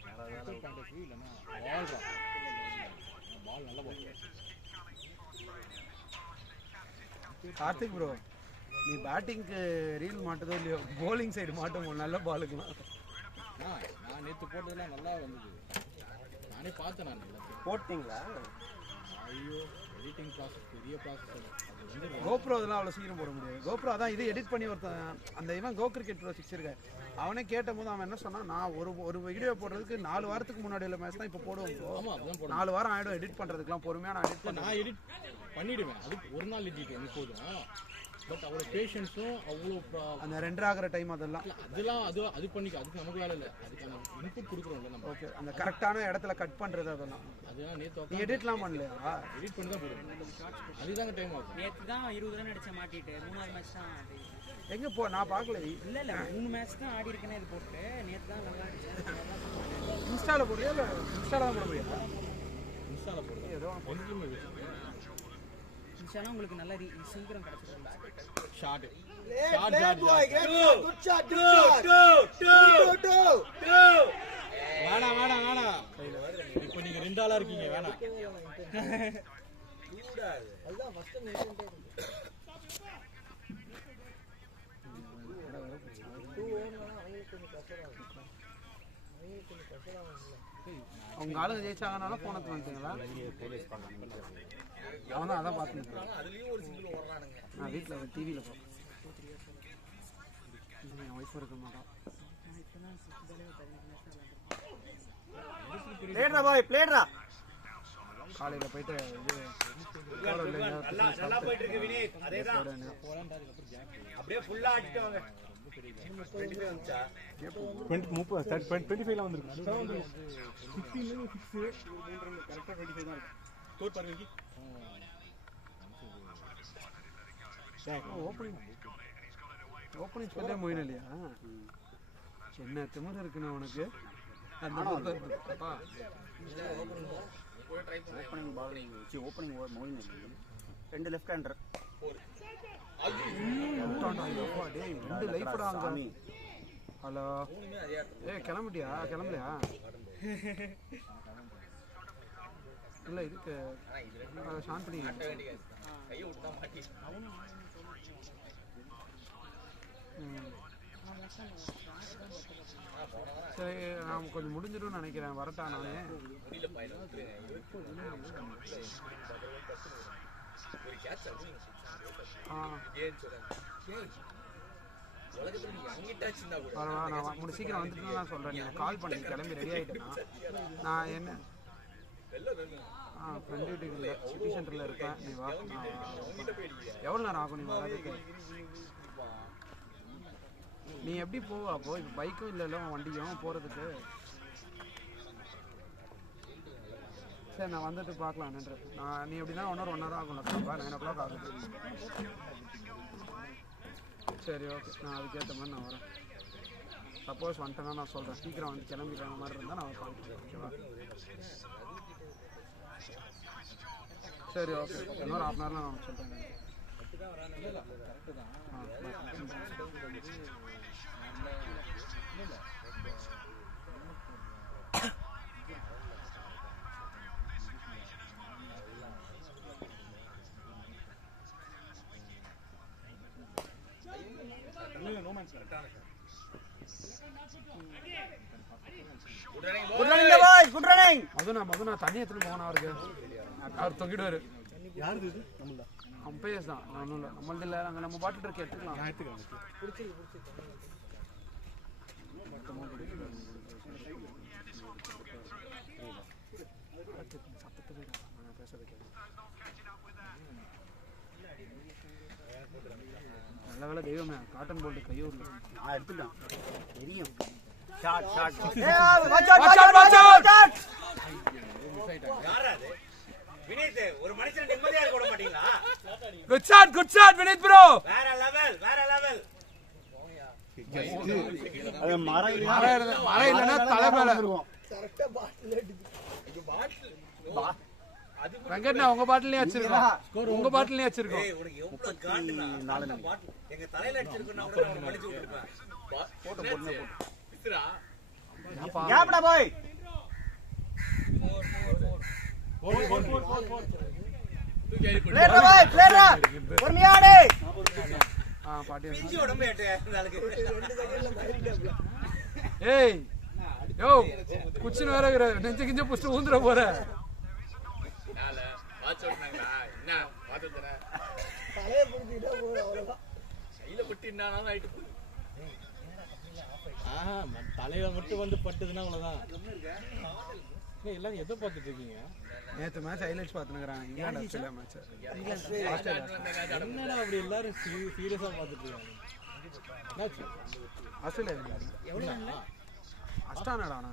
கார்த்திக் ப்ரோ, நீ பேட்டிங்க்கு ரீல் மாட்டதோ இல்லையோ, போலிங் சைடு மாட்டும் நல்ல பாலுக்குலாம். நான் நேற்று போட்டதெல்லாம் நல்லா வந்தது. நானே பார்த்தேன். நான் எல்லாத்தையும் போட்டிங்களா? ஐயோ, எடிட்டிங் ப்ராசஸ் பெரிய ப்ராசஸ். அது வந்து கோப்ரோ அதெல்லாம் அவ்வளோ சீக்கிரம் போட முடியாது. கோப்ரோ அதான் இது எடிட் பண்ணி ஒருத்தன் அந்த இவன் கோ கிரிக்கெட் ப்ரோ 6 இருக்க அவனே கேட்ட போது அவன் என்ன சொன்னான், நான் ஒரு வீடியோ போடுறதுக்கு 4 வாரத்துக்கு முன்னாடி உள்ள மேட்ச் தான் இப்போ போடுவோம். ஆமாம், அதுதான் போடுவேன். 4 வாரம் ஆகிடும் எடிட் பண்ணுறதுக்குலாம். பொறுமையாக நான் எடிட் நான் எடிட் பண்ணிவிடுவேன். அதுக்கு ஒரு நாள் எடிட் எனக்கு போதும். பட் அவ்வளோ பேஷன்ஸும் அவ்வளோ அந்த 2 ஆகிற டைம் அதெல்லாம் அதெல்லாம் அது பண்ணிக்க. அதுக்கு நமக்கு வேலை இல்லை. அதுக்கான இன்புட் கொடுக்குறோம்ல நம்ம. ஓகே, அந்த கரெக்டான இடத்துல கட் பண்ணுறது அதெல்லாம் அதெல்லாம் நேற்று நீ எடிட்லாம் பண்ணலையா? எடிட் பண்ணி தான் போடுவேன். அதுதாங்க டைம் ஆகும். நேற்று தான் 20 ரன் அடிச்ச மாட்டிட்டு 3வது மேட்ச் தான் எங்கே போ நான் பார்க்கல. இல்லை 3 மேட்ச் தான் ஆடி இருக்கேன்னு இது போட்டு நேற்று தான் நல்லா அடிச்சேன். இன்ஸ்டாவில் போடுறியா இல்லை இன்ஸ்டாவில் தான் போட முடியா? இன்ஸ்டாவில் போடுறது ஏதோ எங்கேயுமே இன்ஷால்லாம் உங்களுக்கு நல்லா சீக்கிரம் கிடச்சிடும். ஷார்ட் வேணாம் வேணாம் வேணாம். இப்போ நீங்க 2 ஆளா இருக்கீங்க. வேணாம். அதுதான் ஃபர்ஸ்ட் மெயின்டைன் 2 ஓவர்னா அவங்களுக்கு கொஞ்சம் ப்ரெஷர் ஆகும். அவங்க ஆளுங்க ஜெயிச்சாங்கனாலும் போனது வந்துட்டீங்களா? அவன் தான் அதான் பார்த்துருக்கான். அதுலேயும் ஒரு சிங்கிள் ஓடுறானுங்க. நான் வீட்டில் டிவியில் பார்ப்பேன். என் ஒய்ஃப் இருக்க மாட்டான். பிளேட்ரா பாய், பிளேட்ரா. காலையில் போயிட்டு இது நல்லா போயிட்டு இருக்கு வினீத். அதேதான் அப்படியே ஃபுல்லா அடிச்சிட்டு வாங்க. 25 வந்துச்சா? 25ல வந்திருக்கு. 16 கரெக்டா 25 தான் இருக்கு. ஸ்கோர் பாருங்க. ஓப்பனிங் பண்ணே மொயின் இல்லையா? என்ன திமிரு இருக்குண்ணா உனக்கு? அந்த opening ball opening over Moeen 2 left hander. ரெண்டு லைஃப்டா அங்க. ஹலோ, கிளம்பிட்டியா? கிளம்பலையா? இல்ல இதுக்கு சாந்தி சரி, நான் கொஞ்சம் முடிஞ்சிடும்னு நினைக்கிறேன். வரட்டா நானே? நான் சீக்கிரம் வந்துட்டு தான் சொல்றேன். நீ கால் பண்ணி கிளம்பி ரெடி ஆயிட்டேன்னா நான் என்ன ஃப்ரெண்ட் வீட்டுக்கு இல்லை, சிட்டி சென்டரில் இருப்பேன். நீ வா. எவ்வளோ நேரம் ஆகும் நீ வரதுக்கு? நீ எப்படி போவா? அப்போ இப்போ பைக்கும் இல்லைல்ல வண்டியும் போகிறதுக்கு? சரி, நான் வந்துட்டு பார்க்கலாம் நின்று. நீ எப்படின்னா 1 hour ஆகும்ல? 9 o'clock ஆகுது. சரி, ஓகே. நான் அதுக்கேற்ற மாதிரி நான் வரேன். சப்போஸ் வந்துட்டேன்னா நான் சொல்கிறேன். சீக்கிரம் வந்து கிளம்பிடுற மாதிரி இருந்தால் நான் கால் பண்ணுறேன். ஓகேவா? சரி, ஓகே. இன்னொரு 1/2 hourல நான் சொல்கிறேன். மதுனா தண்ணி எடுத்துட்டு போனா அவருக்கு. அவர் தொங்கிடுவாரு. யாரு இது? நம்மள அம்பையர்ஸ் தான். ஒன்றும் இல்லை, நம்மளது இல்லை. நாங்கள் நம்ம பாட்டில் இருக்க எடுத்துக்கலாம். நான் எடுத்துக்கிறேன். நல்ல வேலை தெய்வமே காட்டன் போல்ட் கையூர்ல நான் எடுத்துட்டேன் தெரியும் ஷாட் வினீத் ஒரு மனுஷன் நிம்மதியா இருக்க விட மாட்டீங்களா? குட் ஷாட் வினீத் ப்ரோ வேற லெவல் அது மரம் இல்லைன்னா தலை மேல இருக்கும். கரெக்டா பாட்டில் அடிச்சு வெங்கட்ண்ணா உங்க பாட்டிலையும் வச்சிருக்கோம் உங்க பாட்டிலையும் வச்சிருக்கோம் ஏய் உனக்கு எவ்வளவு காண்டுனா எங்க தலையில அடிச்சிருக்கோம்னா கூட நான் மன்னிச்சு விட்டுருப்பேன். போட்டு வித்துடா. கேப்டா பாய் பிளேயர் பாய் பிளேயர் பொறுமையாடே பாட்டி பிஞ்சி உடம்பு ஏட்டுக்கு ஏய் யோ குச்சின் வேற நெஞ்சு கிஞ்ச புடிச்சு ஊந்துற போற வாட்ச் ஓட்டுனாங்களா என்ன பாத்துற தலையை பிடிச்சிக்கிட்டா போதும் அவ்வளவுதான். கையில பட்டினாலும் ஆயிட்டு தலையில மட்டும் வந்து பட்டுதுன்னா அவ்வளவுதான். எல்லாரும் எதை பார்த்துட்டு இருக்கீங்க? நேத்து மேட்ச் ஹைலைட்ஸ் பாத்துக்கறாங்க இங்கிலாந்து ஆஸ்திரேலியா மேட்ச் என்னடா அப்படி எல்லாரும் சீரியஸா பார்த்துட்டு இருக்காங்க? என்னாச்சு? ஆஸ்திரேலியா எவ்வளவு அஷ்டானடா ஆனா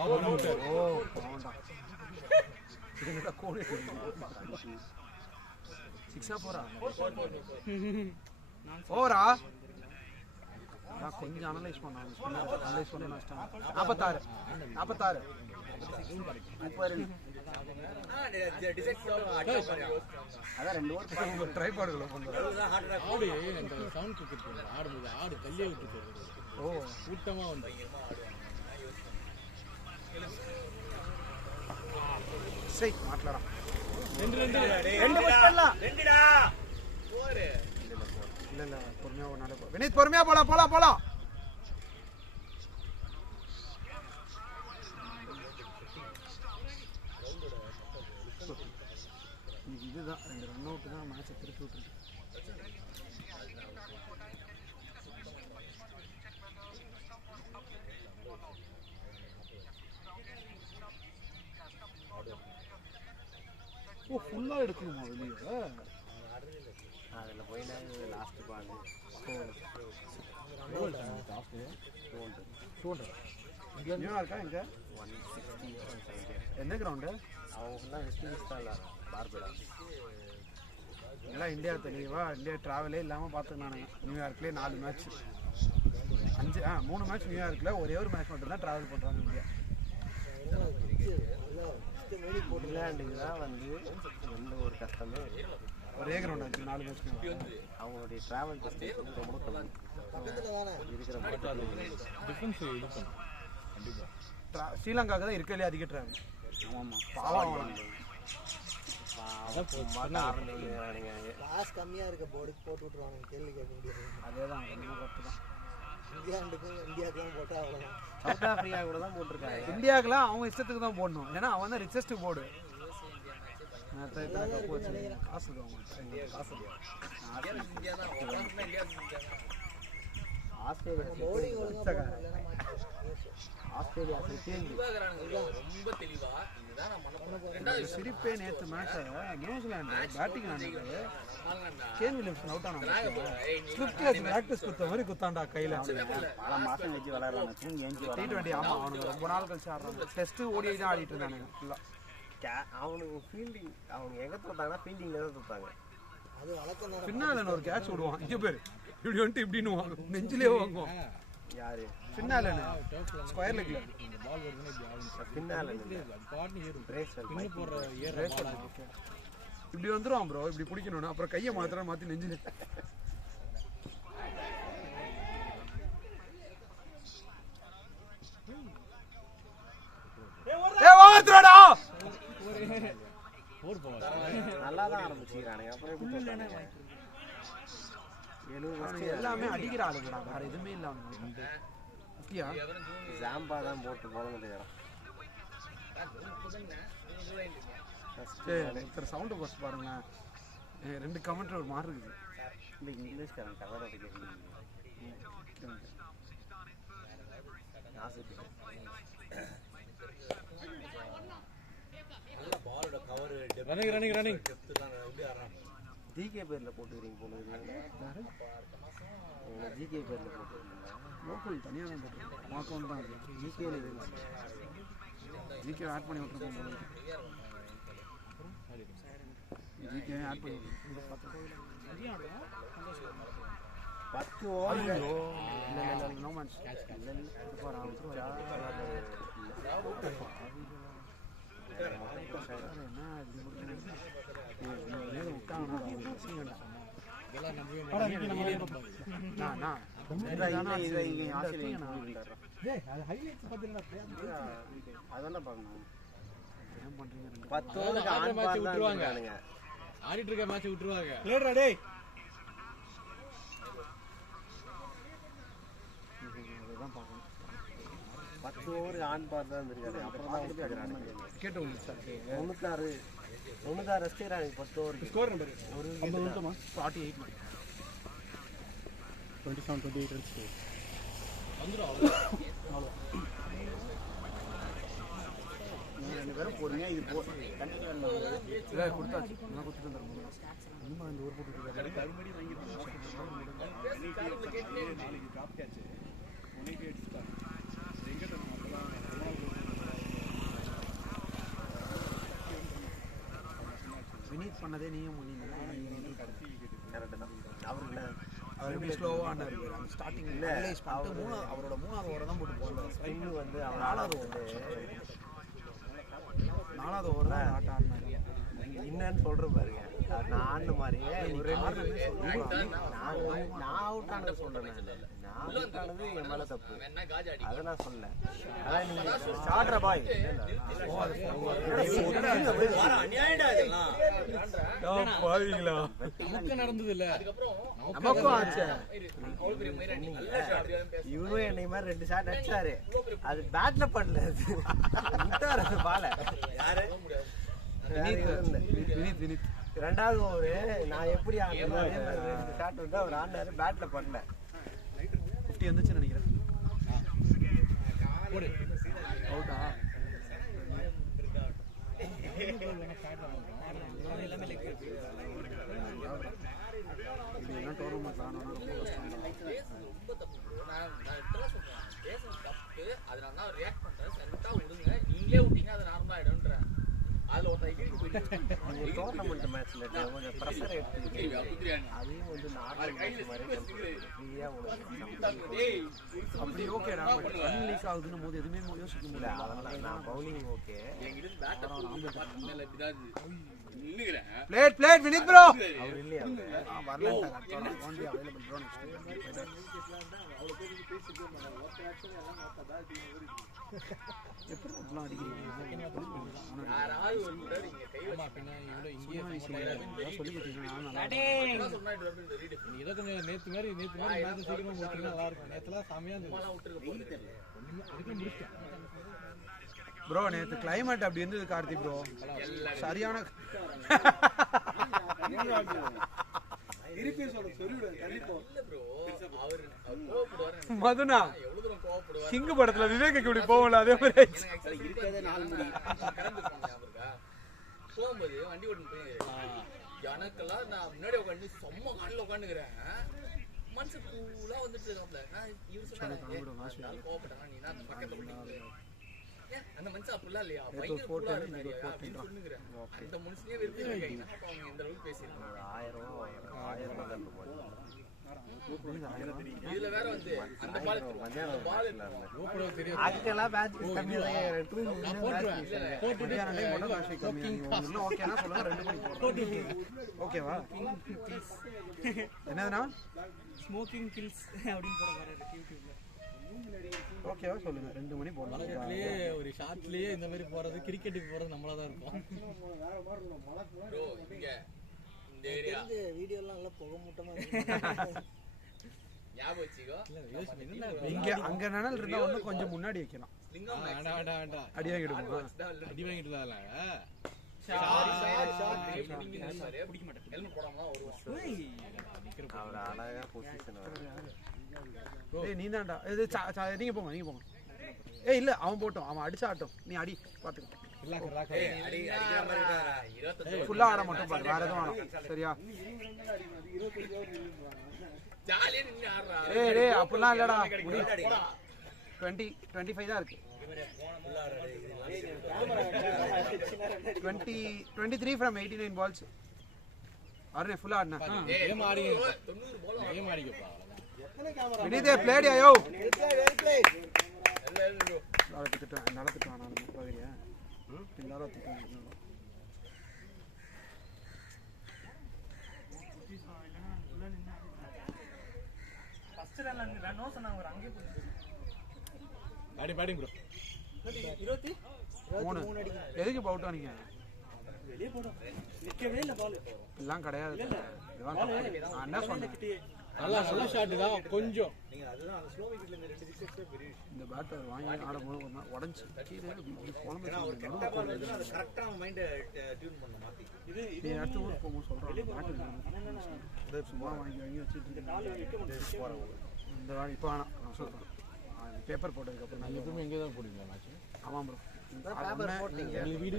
ஓ பாவண்டா இதுல கோடி சிக்ஸா போறா ஓரா நான் கொஞ்சம் அனலைஸ் பண்ணேன் அனலைஸ் பண்ணி நஷ்டம் 46 அதான் ரெண்டு ஓவர் ட்ரைபாடுகளை பண்ணுறோம் ஆடு இந்த சவுண்ட் கிரிக்கெட் ஆடும்போது ஆடு கல்லியை விட்டு போடுறது. ஓ கூட்டமா வந்து சரி மாட்டலாம் ரெண்டு போடலாம் ரெண்டுடா போரு இல்ல பொறுமையா ஒரு நாள் வினீத் பொறுமையா போலாம் இதுதான் 2 ரன் அவுட் தான் மேட்சை திருப்பி விட்டுருக்கு. ஓ ஃபுல்லா எடுக்கணுமா வெளியே அதில் போய் லாஸ்ட் பால் நியூயார்க்கா எங்க 160 என்ன கிரவுண்டு அவங்க ஃபுல்லாக வெஸ்ட் இண்டீஸ் தான் இல்லை பார்படா எல்லாம் இந்தியா தெளிவா இந்தியா ட்ராவலே இல்லாமல் பார்த்துக்கினானுங்க. நியூயார்க்லேயே 4 மேட்ச் 3 மேட்ச் நியூயார்க்கில் ஒரே ஒரு மேட்ச் மட்டும்தான் ட்ராவல் பண்ணுறாங்க இந்தியா. இங்கிலாண்டுக்கு தான் வந்து எந்த ஒரு கஷ்டமே ஒரே கிரவுண்ட் ஆச்சு 4 மேட்ச். அவங்களுடைய ட்ராவல் டிஸ்டன்ஸ் ரொம்ப கம்மி இருக்கிற டிஃபென்ஸ் இது பண்ணும் கண்டிப்பாக. ஸ்ரீலங்காவுக்கு தான் இருக்கலையே அதிக ட்ராவல். ஆமாம் பாவம் காசு கம்மியா இருக்க போர்டுக்கு போட்டு விட்டுருவாங்க. கேள்வி கேட்க முடியாது. அதே தான் கரெக்டு தான். இந்தியாவுக்கும் போட்டா அவ்வளவுதான். சவுத் ஆப்பிரிக்கா கூட தான் போட்டிருக்காங்க. இந்தியாவுக்குலாம் அவங்க இஷ்டத்துக்கு தான் போடணும். ஏன்னா அவன் தான் ரிச்சஸ்ட் போர்டு. காசு ஆஸ்திரேலியா ரொம்ப தெளிவா சிரிப்பே நேற்று மேட்சை நியூசிலாந்து பேட்டிங் ஆனது கேன் வில்லியம்சன் அவுட் ஆனாங்க. பிராக்டிஸ் குத்த மாதிரி குத்தாண்டா கையில. பல மாசம் வச்சு விளையாடுறாங்க. தூங்கி ஏஞ்சி T20 ஆமா அவனுக்கு ரொம்ப நாள் கழிச்சு ஆடுறாங்க. டெஸ்ட் ஓடி தான் ஆடிட்டு இருந்தானுங்க ஃபுல்லா. அவனுக்கு ஃபீல்டிங் அவங்க எங்க தோத்தாங்கன்னா ஃபீல்டிங்ல தான் தோத்தாங்க. அது வழக்கம் தான். பின்னால ஒரு கேட்ச் விடுவான். இங்க பேரு இப்படி வந்துட்டு இப்படின்னு நெஞ்சிலே வாங்குவோம். யாரு பின்னால ஸ்கொயர் லெக்ல இந்த பால் வருதுன்னா இப்படி ஆகும். பின்னால பாட்டு ஏறும். பிரேஸ் பின்னு போடுற ஏற இப்படி வந்துருவான் ப்ரோ. இப்படி பிடிக்கணும்னா அப்புறம் கையை மாத்தி நெஞ்சில போர் போவாங்க. நல்லா தான் ஆரம்பிச்சுக்கிறானுங்க. அப்புறம் எப்படி தோத்தானுங்க? 70 வருஷம் எல்லாமே அடிக்கிற ஆளுங்கடா. வேற எதுவுமே இல்ல அவனுக்கு. அப்படியா ஜாம்பா தான் போட்டு போனது. ஒருத்தர் சவுண்ட் போஸ்ட் பாருங்க. 2 கமெண்ட் ஒரு மாதிரி இருக்குது. இந்த இங்கிலீஷ்காரன் கவர் அடிக்கிறது நல்ல பால் பாலோட கவர் ரன்னிங் டெப்த்லாம் எப்படி ஆறாங்க ஜிகே பேரில் போட்டுக்கிறீங்க போல ஜிகே பேரில் போட்டுருக்கீங்களா லோக்கல் தனியாக தான் போட்டுருக்கோம் அக்கௌண்ட் தான் அது ஜிகேல இது ஜிகே ஆட் பண்ணி விட்டுருக்கோம் போல ஜிகே ஆட் பண்ணி விட்டுருக்கோம் 10 ஓவர் நோ மேட்ச் அதான பார்க்கணும் 10 மேட்ச் ஓவருக்கு விட்டுருவாங்க ஆடிட்டு இருக்க மேட்ச் விட்டுருவாங்க லேடா டேய் 10 ஓவர் ஆன் பார் தான் இருந்திருக்காரு அப்புறம் தான் விட்டுறாங்க கேட்டு உங்களுக்கு சார் 96 ரஸ்ட் ஆறாங்க 10 ஓவருக்கு ஸ்கோர் நம்பர் ஒரு 50 நிமிஷமா 48 மாதிரி 27 28 ரன்ஸ் வந்துரும் அவ்வளோ ரெண்டு பேரும் பொறுமையா இது போ இல்லை கொடுத்தாச்சு நான் கொடுத்துட்டு வந்துடுறேன் இன்னும் இந்த ஊர் போட்டுருக்காரு வினீத் பண்ணதே நீயும் கரெக்டு தான் அவருக்கு அவர் எப்படி ஸ்லோவாக ஆனார் அந்த ஸ்டார்டிங் ரியலைஸ் பண்ணிட்டு அவரோட 3வது ஓவர் தான் போட்டு போகல ஸ்பின்னு வந்து அவர் 4வது ஓவர் தான் ஆட்ட ஆடினார் என்னன்னு சொல்ற பாருங்க நான் ஆடின மாதிரியே நான் அவுட் ஆனது சொல்றேன் நான் அவுட் ஆனது என் மேல தப்பு அதை நான் சொல்லல அதான் நீங்க சாடுற பாய் நடந்தது இல்ல நமக்கும் ஆச்சு இவரும் என்னை மாதிரி 2 ஷாட் அடிச்சாரு அது பேட்ல பண்ணல விட்டாரு அந்த பால வினீத் 2வது ஓவரு நான் எப்படி ஆடினேன் அதே மாதிரி 2 ஷாட் வந்து அவர் ஆடினாரு பேட்ல பண்ணல 50 வந்துச்சுன்னு நினைக்கிறேன் போடு அவுட்டா இதெல்லாம் டோர்னமெண்ட் ஆனோன்னா ரொம்ப கஷ்டம் தான் ரொம்ப தப்பு நான் இப்பதான் சொல்றேன் பேசுறது தப்பு அதனால தான் ரியாக்ட் பண்றேன் சென்டா விடுங்க நீங்களே விட்டீங்க அது நார்மலா ஆயிடும்ன்றேன் அதுல ஒரு டைம் போயிட்டு டோர்னமெண்ட் மேட்ச்ல கொஞ்சம் ப்ரெஷர் எடுத்துக்கிட்டு அதையும் வந்து நார்மல் மேட்ச் மாதிரி ஃப்ரீயா அப்படி ஓகேடா பட் ரன் லீக் ஆகுதுன்னு போது எதுவுமே யோசிக்க முடியல அதனால நான் bowling okay played Vineeth bro அவர் இல்லையா வரலன்டா ஒன்லி அவைலபிள் ப்ரோ எப்படி அப்படிலாம் அடிக்கிறீங்க யாராவது ஒரு முறை நீங்க கை சொல்லி கொடுத்தீங்கன்னா நீ இதை கொஞ்சம் நேற்று மாதிரி மேட்ச் சீக்கிரமா முடிச்சுன்னா நல்லா இருக்கும் நேற்றுலாம் செமையா இருந்தது அதுக்கு முடிச்சிட்டேன் ப்ரோ நேற்று கிளைமேட் அப்படி இருந்தது கார்த்திக் ப்ரோ சரியான மதுனா கிங் படத்துல விவேக் இப்படி போகல அதே மாதிரி போகும்போது வண்டி ஓட்டு எனக்கெல்லாம் நான் முன்னாடி உட்காந்து செம்ம காலில் உட்காந்துக்கிறேன் மனசு கூலா வந்துட்டு இருக்காப்ல நான் இவர் சொன்னாங்க கோவப்பட்டாங்க நீ நான் பக்கத்துல அந்த மனுஷன் அப்படிலாம் இல்லையா பயங்கர கூலா இருந்தாரு அப்படின்னு சொல்லுங்கிறேன் அந்த மனுஷனே வெறுத்து அவங்க எந்த அளவுக்கு பேசியிருக்காங்க 1000 இதுல வேற வந்து அந்த பால் அதுக்கெல்லாம் மேட்ச் கம்மியா ஓகேவா என்னதுன்னா ஸ்மோக்கிங் கில்ஸ் அப்படின்னு போட வராரு யூடியூப்ல ஓகேவா சொல்லுங்க 2 மணி போடலாம் உலகத்திலேயே ஒரு ஷாட்லயே இந்த மாதிரி போறது கிரிக்கெட்டுக்கு போறது நம்மளா தான் இருப்போம் ப்ரோ இங்க இந்த ஏரியா வீடியோலாம் நல்லா புகை மூட்டமா ஞாபகம் வச்சுக்கோ இங்க அங்க நனல் இருந்தா ஒண்ணு கொஞ்சம் முன்னாடி வைக்கலாம் வேண்டாம் அடி வாங்கிடுவோம் அடி வாங்கிட்டு பிடிக்க மாட்டேன் ஹெல்மெட் போடாம வருவான் அவர் அழகா பொசிஷன் ஏய் நீ தான்டா இது நீங்க போங்க ஏய் இல்லை அவன் போட்டோம், அவன் அடிச்சா ஆட்டும், நீ அடி பார்த்துக்க. ஃபுல்லாக ஆட மட்டும் பாரு, வேற எதுவும் வேணாம் சரியா? ஏய் அப்படிலாம் இல்லடா, 25 தான் இருக்கு. 23 from 89 balls. அருணே ஃபுல்லா ஆடுனா கேம் ஆடிங்க, கேம் ஆடிக்கப்பா. வினிதே பிளேடியா யோ நடத்திட்டு நான் போகிறேன். பின்னால திட்டு பேட்டிங் ப்ரோ. 3 எதுக்கு பவுட் ஆனீங்க? எல்லாம் கிடையாது. நான் என்ன சொன்னேன், நல்ல ஷாட் தான் கொஞ்சம். இந்த பேட்டர் வாங்கி ஆடும்போது ஒரு நாள் உடஞ்சி கீழே அடுத்த ஊருக்கு போகும்போது சொல்கிறேன் பேட்டர் சும்மா வாங்கி வச்சுட்டு இந்த வாரம் இப்போ வேணாம் நான் சொல்கிறேன். பேப்பர் போட்டதுக்கப்புறம் நீங்கள் எப்பவுமே இங்கே தான் போடுவீங்க மேட்ச்? ஆமாம் ப்ரோ. உங்களுக்கு வீடு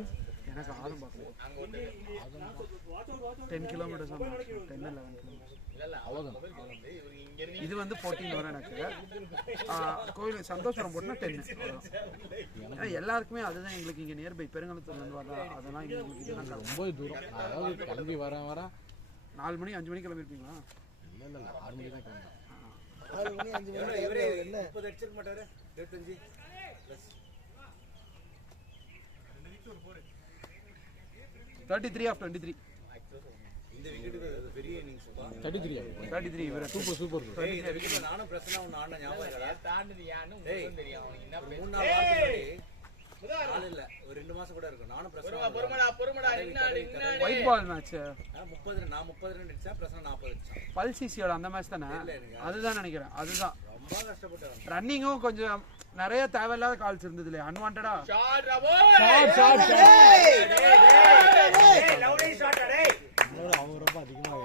எனக்கு ஆதம் பார்க்கணும். 10 கிலோமீட்டர்ஸ் 10-11 கிலோமீட்டர்ஸ் இது வந்து 14 வரும் எனக்கு. கோயில் சந்தோஷம் போட்டுனா 10. ஏன்னா எல்லாருக்குமே அதுதான் எங்களுக்கு இங்கே நியர்பை. பெருங்கலத்தூர்லேருந்து வரா அதெல்லாம் எங்களுக்கு இதெல்லாம் ரொம்ப தூரம். அதாவது கிளம்பி வர 4 மணி 5 மணிக்கு கிளம்பிருப்பீங்களா? இல்லை 6 மணிக்கு தான் கிளம்புறேன். 6 மணி 5 மணி என்ன 30 அடிச்சிருக்க மாட்டாரு 25 33 of 23. இந்த விக்கெட்டுக்கு பெரிய இன்னிங்ஸ் 33 இவர சூப்பர். நானும் பிரச்சனை ஒன்று ஆடின ஞாபகம் இருக்கா? தாண்டது யான்னு உங்களுக்கு தெரியும். அவன் என்ன ஒரு 3 நாள் வாரத்துக்கு நாள் இல்ல ஒரு 2 மாசம் கூட இருக்கும். நானும் பிரச்சனை பொறுமடா என்ன ஒயிட் பால் மேட்ச் 30 நான் 30 ரன் அடிச்சேன், பிரச்சனை 40 அடிச்சேன். பல்சிசியோட அந்த மேட்ச் தானே? அதுதான் நினைக்கிறேன். அதுதான் ரொம்ப கஷ்டப்பட்டேன். ரன்னிங்கும் கொஞ்சம் நிறைய தேவையில்லாத கால்ஸ் இருந்தது இல்லையா? அன்வான்டா ஷாட் அவங்க ரொம்ப அதிகமாக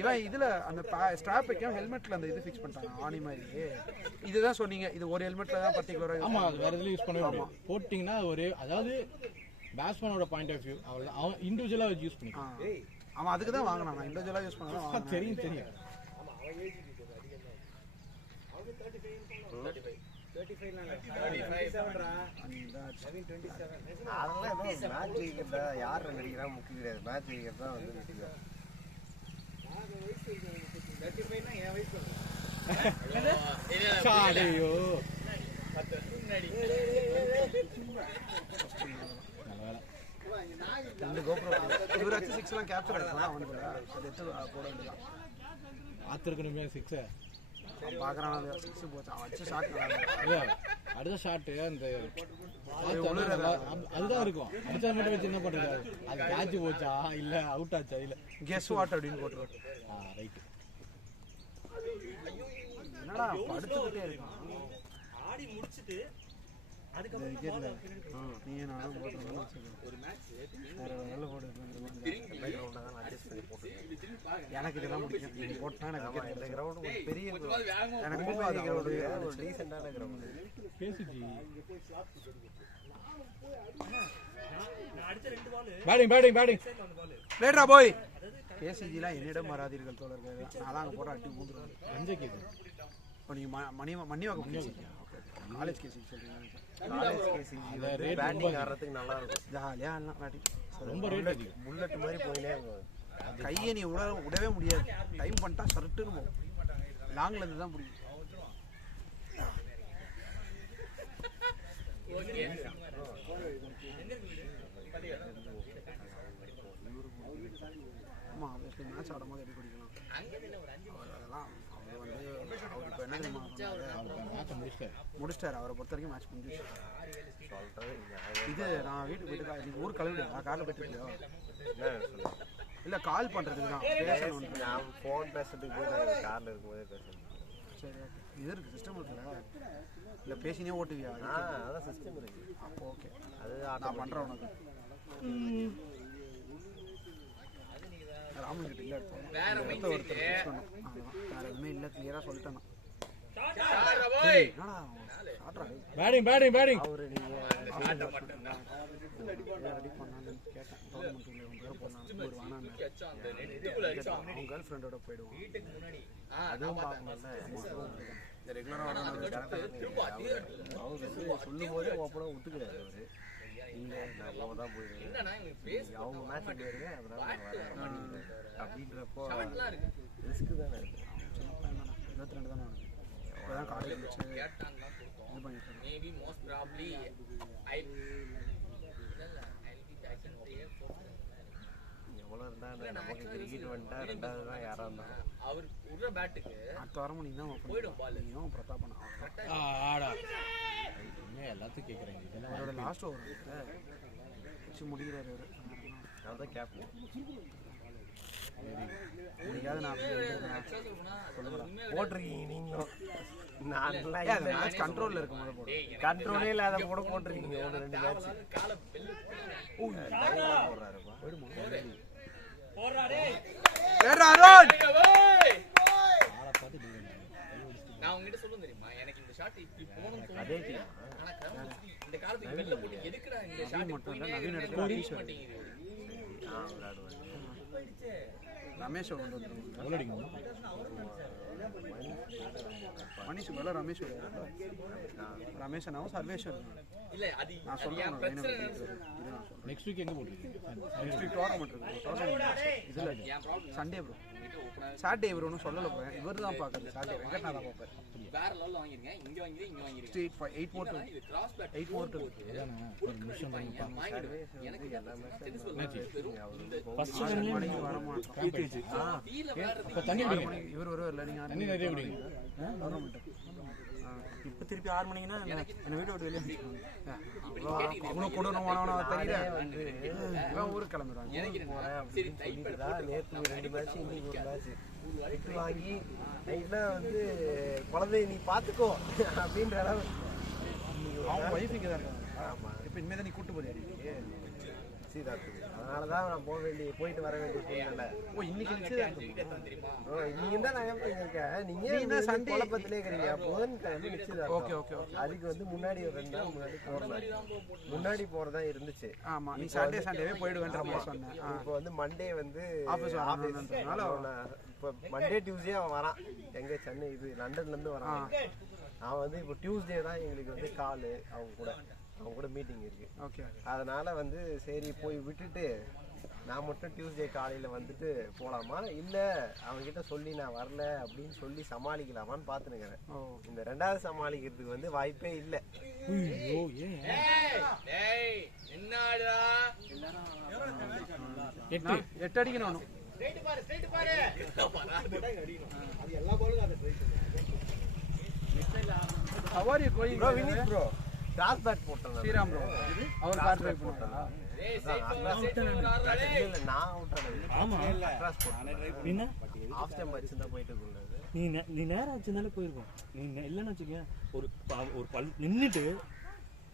இவன் இதுல அந்த ஸ்ட்ராப் வைக்காம ஹெல்மெட்ல அந்த இது ஃபிக்ஸ் பண்ணிட்டாங்க ஆணி மாதிரி. இதுதான் சொன்னீங்க, இது ஒரு ஹெல்மெட்ல தான் பர்టిక్యులரா. ஆமா, அது வேற எதுலயும் யூஸ் பண்ணவே முடியாது. போட்டிங்கன்னா ஒரு அதாவது பேட்ஸ்மேனோட பாயிண்ட் ஆஃப் வியூ அவன் இண்டிவிஜுவலா வச்சு யூஸ் பண்ணிக்கலாம். அவன் அதுக்கு தான் வாங்கினான். நான் இண்டிவிஜுவலா யூஸ் பண்ணலாம். தெரியும். 35 அதெல்லாம் ஏதோ மேட்ச் ஜெயிக்கிறதா யார் நடிக்கிறா முக்கியம் கிடையாது. மேட்ச் ஜெயிக்கிறதா வந்து முக்கியம். 35 என் வயசு ஐயோ இந்த கோப்ரோ இவராச்சும் 6 எல்லாம் கேப்சர் ஆயிடுவான். அவனுக்கு அது எடுத்து போட வேண்டியதான். ஆத்திருக்கணுமே 6 பாக்குறான் 6 போச்சு. அவன் வச்சு ஷாட் இல்ல அடுத்த ஷாட் அந்த அதுதான் இருக்கும். அடுத்த மட்டும் வச்சு என்ன பண்றது? அது கேட்ச் போச்சா இல்ல அவுட் ஆச்சா இல்ல கெஸ் வாட் அப்படின்னு போட்டுருவான். ரைட். என்னடா படுத்துக்கிட்டே இருக்கான். ஆடி முடிச்சிட்டு அதுக்கு விக்கெட்ல நீங்க நானும் போட்டுறோம். ஒரு மேட்ச் வேற நல்ல போடு கிரவுண்ட்ல தான் அட்ஜஸ்ட் பண்ணி போட்டுருக்கேன். எனக்கு இதெல்லாம் பிடிக்கும். நீங்க போட்டா எனக்கு இந்த கிரவுண்ட் ஒரு பெரிய எனக்கு பெரிய கிரவுண்ட், ஒரு டீசென்ட்டான கிரவுண்ட். பேசிஜி பேட்டிங் பிளேடரா பாய். கேசிஜிலாம் என்னிடம் வராதீர்கள் தோழர்கள். நான்லாம் அங்கே போட அட்டி ஊந்துருவாங்க. எந்த கேஸ்? இப்போ நீங்கள் மணிவாக்கம் கேசிஜி காலேஜ் கேசிஜி சொல்கிறீங்க. காலேஜ் கேசிஜி பேட்டிங் ஆடுறதுக்கு நல்லா இருக்கும். ஜாலியாக எல்லாம் பேட்டிங் ரொம்ப ரேட் அதிகம். புல்லட் மாதிரி போயினே இருக்கும். கையை நீ விடவே முடியாது. டைம் பண்ணிட்டா சர்ட்டுன்னு போகும். லாங்ல இருந்து தான் முடியும். ஆமாம், ஆப்வியஸ்லி மேட்ச் ஆடும் போது எப்படி பிடிக்கலாம். அதெல்லாம் அவர் வந்து அவர் இப்போ என்ன தெரியுமா முடிச்சிட்டாரு. அவரை பொறுத்த வரைக்கும் மேட்ச் முடிஞ்சிச்சு. இது நான் வீட்டுக்கு போயிட்டு நீங்கள் ஊர் கிளம்பிடு. நான் காரில் போயிட்டுருக்கியோ இல்லை கால் பண்ணுறதுக்கு தான் பேசணும். நான் ஃபோன் பேசுறதுக்கு போய் காரில் இருக்கும்போதே பேசுறேன். சரி, ஓகே. இது இருக்குது சிஸ்டம் இருக்குல்ல, இல்லை பேசினே ஓட்டுவியா? அதான் சிஸ்டம் இருக்குது. அப்போ ஓகே, அது நான் பண்ணுறேன் உனக்கு. ராமன் கிட்ட இல்லை எடுத்தோம். வேறு எதுவுமே இல்லை, கிளியராக சொல்லிட்டேன். பேட்டிங் பேட்டிங் பேட்டிங் அவரு நீங்க ரெடி பண்ணான்னு கேட்டேன். டோர்னமெண்ட் போனான்னு ஒரு வானான்னு அவன் கேர்ள் ஃப்ரெண்டோட போயிடுவான். அதுவும் பார்க்கணும்ல. ரெகுலராக அவரு சொல்லும் போதே ஓப்பனா ஒத்துக்கிறாரு அவரு. இல்ல நான் போக தான் போயிடுவேன், அவங்க மேட்ச் போயிருங்க, அதனால நான் வரேன் அப்படின்றப்போ ரிஸ்க் தானே இருக்கு. 22 தானே இப்போதான் காலேஜ் வச்சு இது பண்ணிட்டு மேபி மோஸ்ட் ப்ராபப்லி ஐ எவ்வளோ இருந்தா நமக்கு கிரிக்கெட் வந்துட்டா ரெண்டாவது தான் யாரா இருந்தாலும் அவர் உள்ள பேட்டுக்கு அடுத்த வாரம் நீ தான் போயிடும் பால். நீயும் பிரதாபன் ஆடா என்ன எல்லாத்தையும் கேட்குறீங்க. அவரோட லாஸ்ட் ஓவர் வச்சு முடிக்கிறாரு அவரு. நான் தான் கேப்டன். என்னைக்காவது நான் போட்டிருக்கீங்க நீங்களும். நான் மேட்ச் கண்ட்ரோலில் இருக்கும் போது போடுறேன். கண்ட்ரோலே இல்லாத கூட போட்டிருக்கீங்க ஒரு 2 மேட்ச். காலை பெல்லு போடுறாருப்பா. நான் உங்ககிட்ட சொல்லுவேன் தெரியுமா, எனக்கு இந்த ஷாட் இப்படி போகணும்னு அதே தோணுது. டீம் ஆனா இந்த காலத்துக்கு வெளில போட்டு எதுக்குடா இந்த ஷாட் மட்டும் இல்லை, புரிய நவீன் எடுத்து மாட்டேங்குது. விளையாடுவாங்க. ரமேஷ் கொண்டு வந்துருவாங்க. மணிஷ் மேல ரமேஷ் ரமேஷ் அண்ணாவும் சர்வேஸ்வர் இல்ல அது நான் அது என் பிரச்சனை என்னன்னு சொல்றேன். நெக்ஸ்ட் வீக் எங்கே போட்டிருக்கீங்க? நெக்ஸ்ட் வீக் டோர்னமெண்ட் இருக்கு. டோர்னமெண்ட் இதில் சண்டே ப்ரோ. சாட்டர்டே இவர் ஒன்றும் சொல்லலை ப்ரோ. இவர் தான் பார்க்குறது. சாட்டர்டே வெங்கட் நான் தான் பார்ப்பேன். வேற லெவல்ல வாங்கிருங்க, இங்க வாங்கிரு இங்க வாங்கிருங்க. ஸ்ட்ரீட் 8-4 இது கிராஸ் பேட் 8-4 ஒரு நிமிஷம் எனக்கு எல்லாமே ஃபர்ஸ்ட் மணிக்கு வர மாட்டோம். ஃபீல் வேறது இப்போ தண்ணி குடிங்க. இவர் வருவார்ல, நீங்கள் தண்ணி நிறைய குடிங்க. டோர்னமெண்ட் இப்போ திருப்பி 6 மணிக்குன்னா என்னை வீட்டை விட்டு வெளியே அவ்வளோ கொடூரமானவனா தெரியல. இவன் ஊருக்கு கிளம்புறாங்க. சரி டைப் நேற்று 2 மேட்ச், இன்னைக்கு ஒரு மேட்ச் விட்டு வாங்கி நைட்லாம் வந்து குழந்தைய நீ பார்த்துக்கோ அப்படின்ற அளவு. அவங்க ஒய்ஃப் இங்கே தான் இருக்காங்க. ஆமாம், இப்போ இனிமேல் தான் நீ கூட்டு போறியா? நிச்சயதார்த்தம். அதனால தான் நான் போயிட்டு வர வேண்டிய சூழ்நிலை. ஓ இன்னைக்கு நிச்சயதார்த்தம். நீங்க தான் நான் எப்படி இருக்கேன், நீங்க என்ன சண்டே குழப்பத்திலே இருக்கிறீங்க. புதன்கிழமை நிச்சயதார்த்தம். Okay okay okay. அதுக்கு வந்து முன்னாடி ஒரு 2 நாள் முன்னாடி போறதா இருந்துச்சு. ஆமாம், நீ சண்டேவே போயிடுவேன்ற மாதிரி சொன்னேன். இப்போ வந்து மண்டே வந்து ஆஃபீஸ் வரணுன்றதுனால இப்போ மண்டே டியூஸ்டே அவன் வரான். எங்க சென்னை இது லண்டன்ல இருந்து வரான். அவன் வந்து இப்போ டியூஸ்டே தான் எங்களுக்கு வந்து கால் அவங்க கூட மீட்டிங் இருக்கு. ஓகே. அதனால வந்து சரி போய் விட்டுட்டு நான் மட்டும் டியூஸ்டே காலையில் வந்துட்டு போகலாமா, இல்லை அவங்ககிட்ட சொல்லி நான் வரல அப்படின்னு சொல்லி சமாளிக்கலாமான்னு பார்த்துனுக்கிறேன். இந்த 2வது சமாளிக்கிறதுக்கு வந்து வாய்ப்பே இல்லை. என்னடா 8 அடிக்கணும். ஹவாரி going bro Vineeth bro cross bat போட்டேன். ஸ்ரீராம் ப்ரோ அவர் கார் டிரைவ் போட்டாரா? இல்லை நான் அவுட் ஆனது. கிராஸ் போட்டேன். ஆஃப் ஸ்டெம்ப் வச்சுதான் போயிட்டு இருக்குள்ளது. நீ நேரம் வச்சிருந்தாலே போயிருக்கோம். நீ இல்லைன்னு வச்சுக்க ஒரு பல் நின்றுட்டு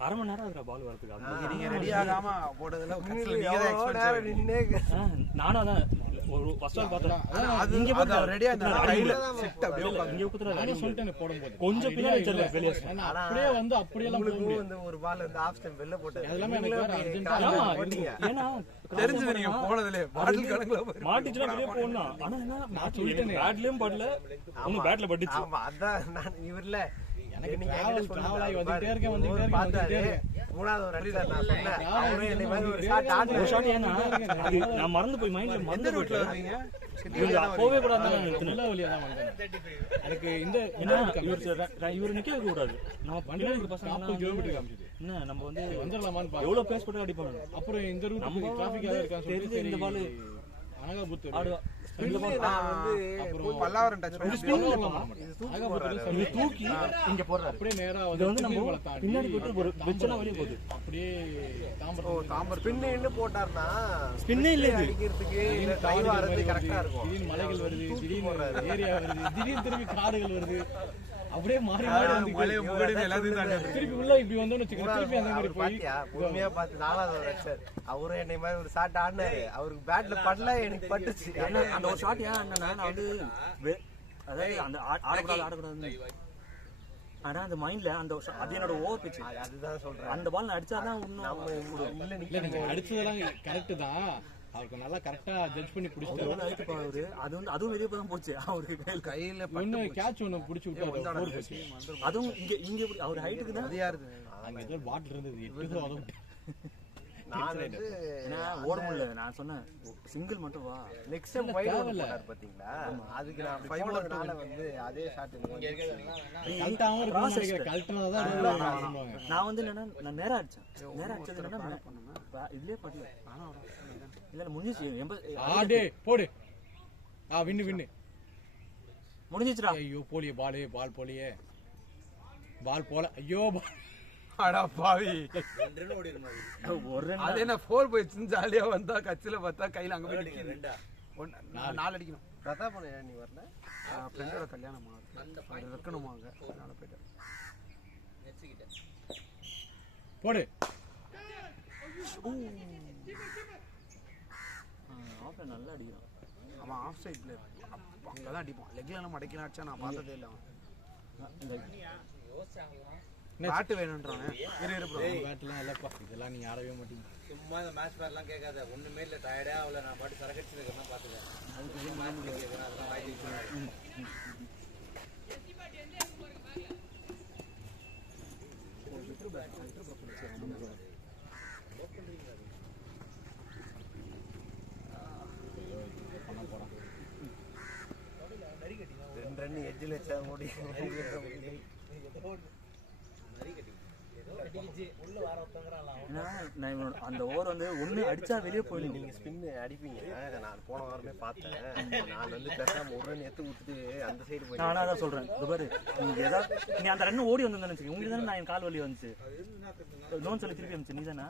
1/2 மணி நேரம் இருக்கிற பால் வரதுக்கு. நீங்க ரெடி ஆகாம போட்டதுல நானும் அதான் ஒரு ஃபர்ஸ்ட் ஆல் பார்த்தேன். இங்க போட்டு ரெடியா இருந்தா கையில செட் அப்படியே இங்க குத்துற சொல்லிட்டேன் போடும்போது கொஞ்சம் பின்னாடி வச்சிருக்க வெளியே. அப்படியே வந்து அப்படியே வந்து ஒரு பால் வந்து ஆஃப் ஸ்டெம்ப் வெளில போட்டது. அதெல்லாம் எனக்கு வேற அர்ஜென்ட்டா ஏன்னா தெரிஞ்சது நீங்க போனதுல பாட்டில் கணக்குல மாட்டிச்சுனா வெளியே போடணும். ஆனா என்ன நான் சொல்லிட்டேன் பேட்லயும் படல, உங்க பேட்ல பட்டுச்சு. ஆமா அதான் நான் இவர்ல எனக்கு டிராவல் ஆகி வந்துட்டே இருக்கேன். மூணாவது ஒரு அடிச்சா நான் சொன்னேன் அவரே என்னை மாதிரி ஒரு ஷாட் ஆடுற ஷாட். ஏன்னா நான் மறந்து போய் மைண்ட்ல மறந்து ரூட்ல வருவீங்க. போவே கூடாது. நல்ல வழியா தான் வந்தேன். எனக்கு இந்த இவர் நிக்க வைக்க கூடாது. நம்ம பண்டிகை பசங்க கிலோமீட்டர் காமிச்சது. என்ன நம்ம வந்து வந்துடலாமான்னு பாரு. எவ்வளவு பேஸ் போட்டு அடிப்பாங்க. அப்புறம் இந்த ரூட் நம்ம டிராஃபிக் ஆக இருக்கான்னு தெரிஞ்சு இந்த பால் அழகா புத்து ஆடுவா. பல்லாவரம் டச் பண்ணி தூக்கி இங்க போடுறாரு. அப்படியே நேரா இது வந்து நம்ம பின்னாடி போட்டு ஒரு வெச்சனா வெளிய போகுது. அப்படியே தாம்பரம் பின்னு போட்டார்னா ஸ்பின்னே இல்ல இது. அடிக்கிறதுக்கு இல்ல டைவ் ஆறது கரெக்ட்டா இருக்கும். திடீர்னு மலைகள் வருது, திடீர்னு ஏரியா வருது, திடீர்னு திரும்பி காடுகள் வருது. அப்படியே மாறி மாறி திருப்பி உள்ள இப்படி வந்தோம்னு வச்சுக்கோங்க. திருப்பி அந்த மாதிரி போய் பொறுமையா பார்த்து 4வது ரன்னர் அவரும் என்னை மாதிரி ஒரு ஷாட் ஆடினாரு. அவருக்கு பேட்ல படல, எனக்கு பட்டுச்சு. அந்த ஒரு ஷாட் ஏன் என்னன்னா நான் வந்து அதாவது அந்த ஆடக்கூடாதுன்னு ஆனா அந்த மைண்ட்ல அந்த அது என்னோட ஓவர் பிச். அதுதான் சொல்றேன். அந்த பால் நான் அடிச்சாதான் இன்னும் இல்ல நீங்க அடிச்சதெல்லாம் கரெக்ட் தான். அவருக்கு நல்லா கரெக்டா ஜட்ஜ் பண்ணி பிடிச்சிட்டாரு. அவரு அது வந்து அதுவும் வெளியே போய் தான் போச்சு அவருக்கு கையில ஒன்னு கேட்ச் ஒன்னு பிடிச்சி விட்டாரு. அதுவும் இங்க அவர் ஹைட்டுக்கு தான். அது யாருது? அங்க ஏதோ பாட்டில் இருந்தது 8 தான் உதவிட்டு. நான் வந்து ஓட முடியல. நான் சொன்னேன் சிங்கிள் மட்டும் வா. நெக்ஸ்ட் டைம் ஃபைவ் போட்டார் பாத்தீங்களா? அதுக்கு நான் 5 ஓவர்னால வந்து அதே ஷாட் கல்ட்டாவும் இருக்கும் நினைக்கிறேன். கல்ட்டனதான் நான் வந்து என்னன்னா நான் நேரா அடிச்சேன். நேரா அடிச்சது என்னன்னா இதுலயே படல. இல்ல முடிஞ்சிச்சு. ஆடே போடு. வின்னு முடிஞ்சிச்சுடா. ஐயோ போலியே பால் போலியே. பால் போல. ஐயோ அடா பாவி. 2 ரன் ஓடி இருந்தாரு. ஒரு ரன். அது என்ன 4 போயிடுச்சு. ஜாலியா வந்தா கட்சியில பார்த்தா கையில அங்க போய் அடிங்க 2. 4 அடிக்கணும். பிரதாப் நீ வரல? ஃப்ரெண்டோட கல்யாணமா அது வைக்கணுமாங்க. அதனால போயிட்டேன். போடு. ஆஃப்ல நல்லா அடிக்கிறான். அவன் ஆஃப் சைட்ல அங்கதான் அடிப்பான். லெக்ல நம்ம அடிக்கலாம் அடிச்சா நான் பார்த்ததே இல்லை. பேட் வேணும்ன்றானே. இரு ப்ரோ. பேட்லாம் இல்லப்பா. இதெல்லாம் நீ ஆடவே மாட்டீங்க. சும்மா இந்த மேட்ச் பேர்லாம் கேட்காத. ஒண்ணுமே இல்ல. டயர்டா அவள நான் பாட்டு சரக்கடிச்சு இருக்கேன் பாத்துக்க. அதுக்கு மேட்ச் கேக்குறேன். அதெல்லாம் வாங்கி வச்சிருக்கேன். ரன் எட்ஜில் வச்சா ஓடி அந்த ஓவர் வந்து ஒண்ணு அடிச்சா வெளியே போயிடும். நீங்க ஸ்பின் அடிப்பீங்க. நான் போன வாரமே பார்த்தேன். நான் வந்து பேசாம ஒரு ரன் எடுத்து விட்டுட்டு அந்த சைடு போய் நானா தான் சொல்றேன். இது பாரு நீங்க ஏதாவது நீ அந்த ரன் ஓடி வந்தேன்னு நினைச்சீங்க. உங்களுக்கு தானே நான் கால் வலி வந்துச்சு. நோன் சொல்லி திருப்பி வந்துச்சு. நீ தானே?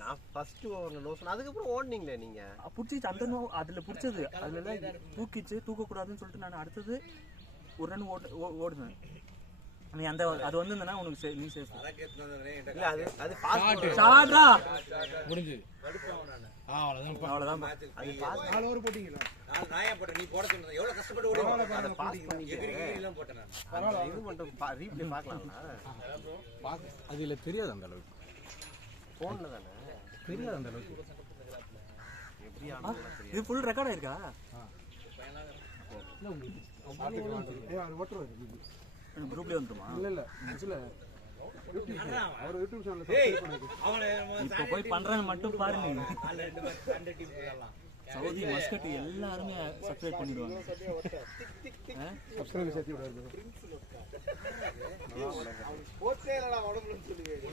நான் ஃபர்ஸ்ட் ஓவர்ல நோ சொன்னேன். அதுக்கப்புறம் ஓடுனீங்களே நீங்க. பிடிச்சிச்சு அந்த நோ அதுல பிடிச்சது. அதுல தூக்கிச்சு தூக்கக்கூடாதுன்னு சொல்லிட்டு நான் அடுத்தது ஒரு ரன் ஓடுனேன். நீ அந்த அது வந்திருந்தனா உனக்கு நீ சேஃப். இல்ல அது பாஸ் ஷாட்ரா முடிஞ்சு. அவ்வளவுதான். அது பாஸ் 4 ஓவர் போட்டீங்களா? நான் ஏன் போட்டேன்? நீ போட சொன்னது. எவ்வளவு கஷ்டப்பட்டு ஓடி அத பாஸ் பண்ணிட்டீங்க. எல்லாம் போட்டேன் நான். பரவாயில்லை. இது மட்டும் ரீப்ளே பார்க்கலாமா? அது இல்ல தெரியாது அந்த அளவுக்கு. போன்ல தானே தெரியாது அந்த அளவுக்கு. எப்படி ஆனது இது ஃபுல் ரெக்கார்ட் ஆயிருக்கா? குரூப்ல வந்துருமா? இல்ல அவர் யூடியூப் சேனல்ல இப்போ போய் பண்றாங்க மட்டும் பாரு நீ. ஆல் 2 மேட்ச் 100 டீம் போடலாம். சவுதி மஸ்கட் எல்லாருமே சப்ஸ்கிரைப் பண்ணிடுவாங்க. சப்ஸ்கிரைப் சேர்த்து விடுறாரு. போச்சே இல்லடா உடம்புல சொல்லுங்க.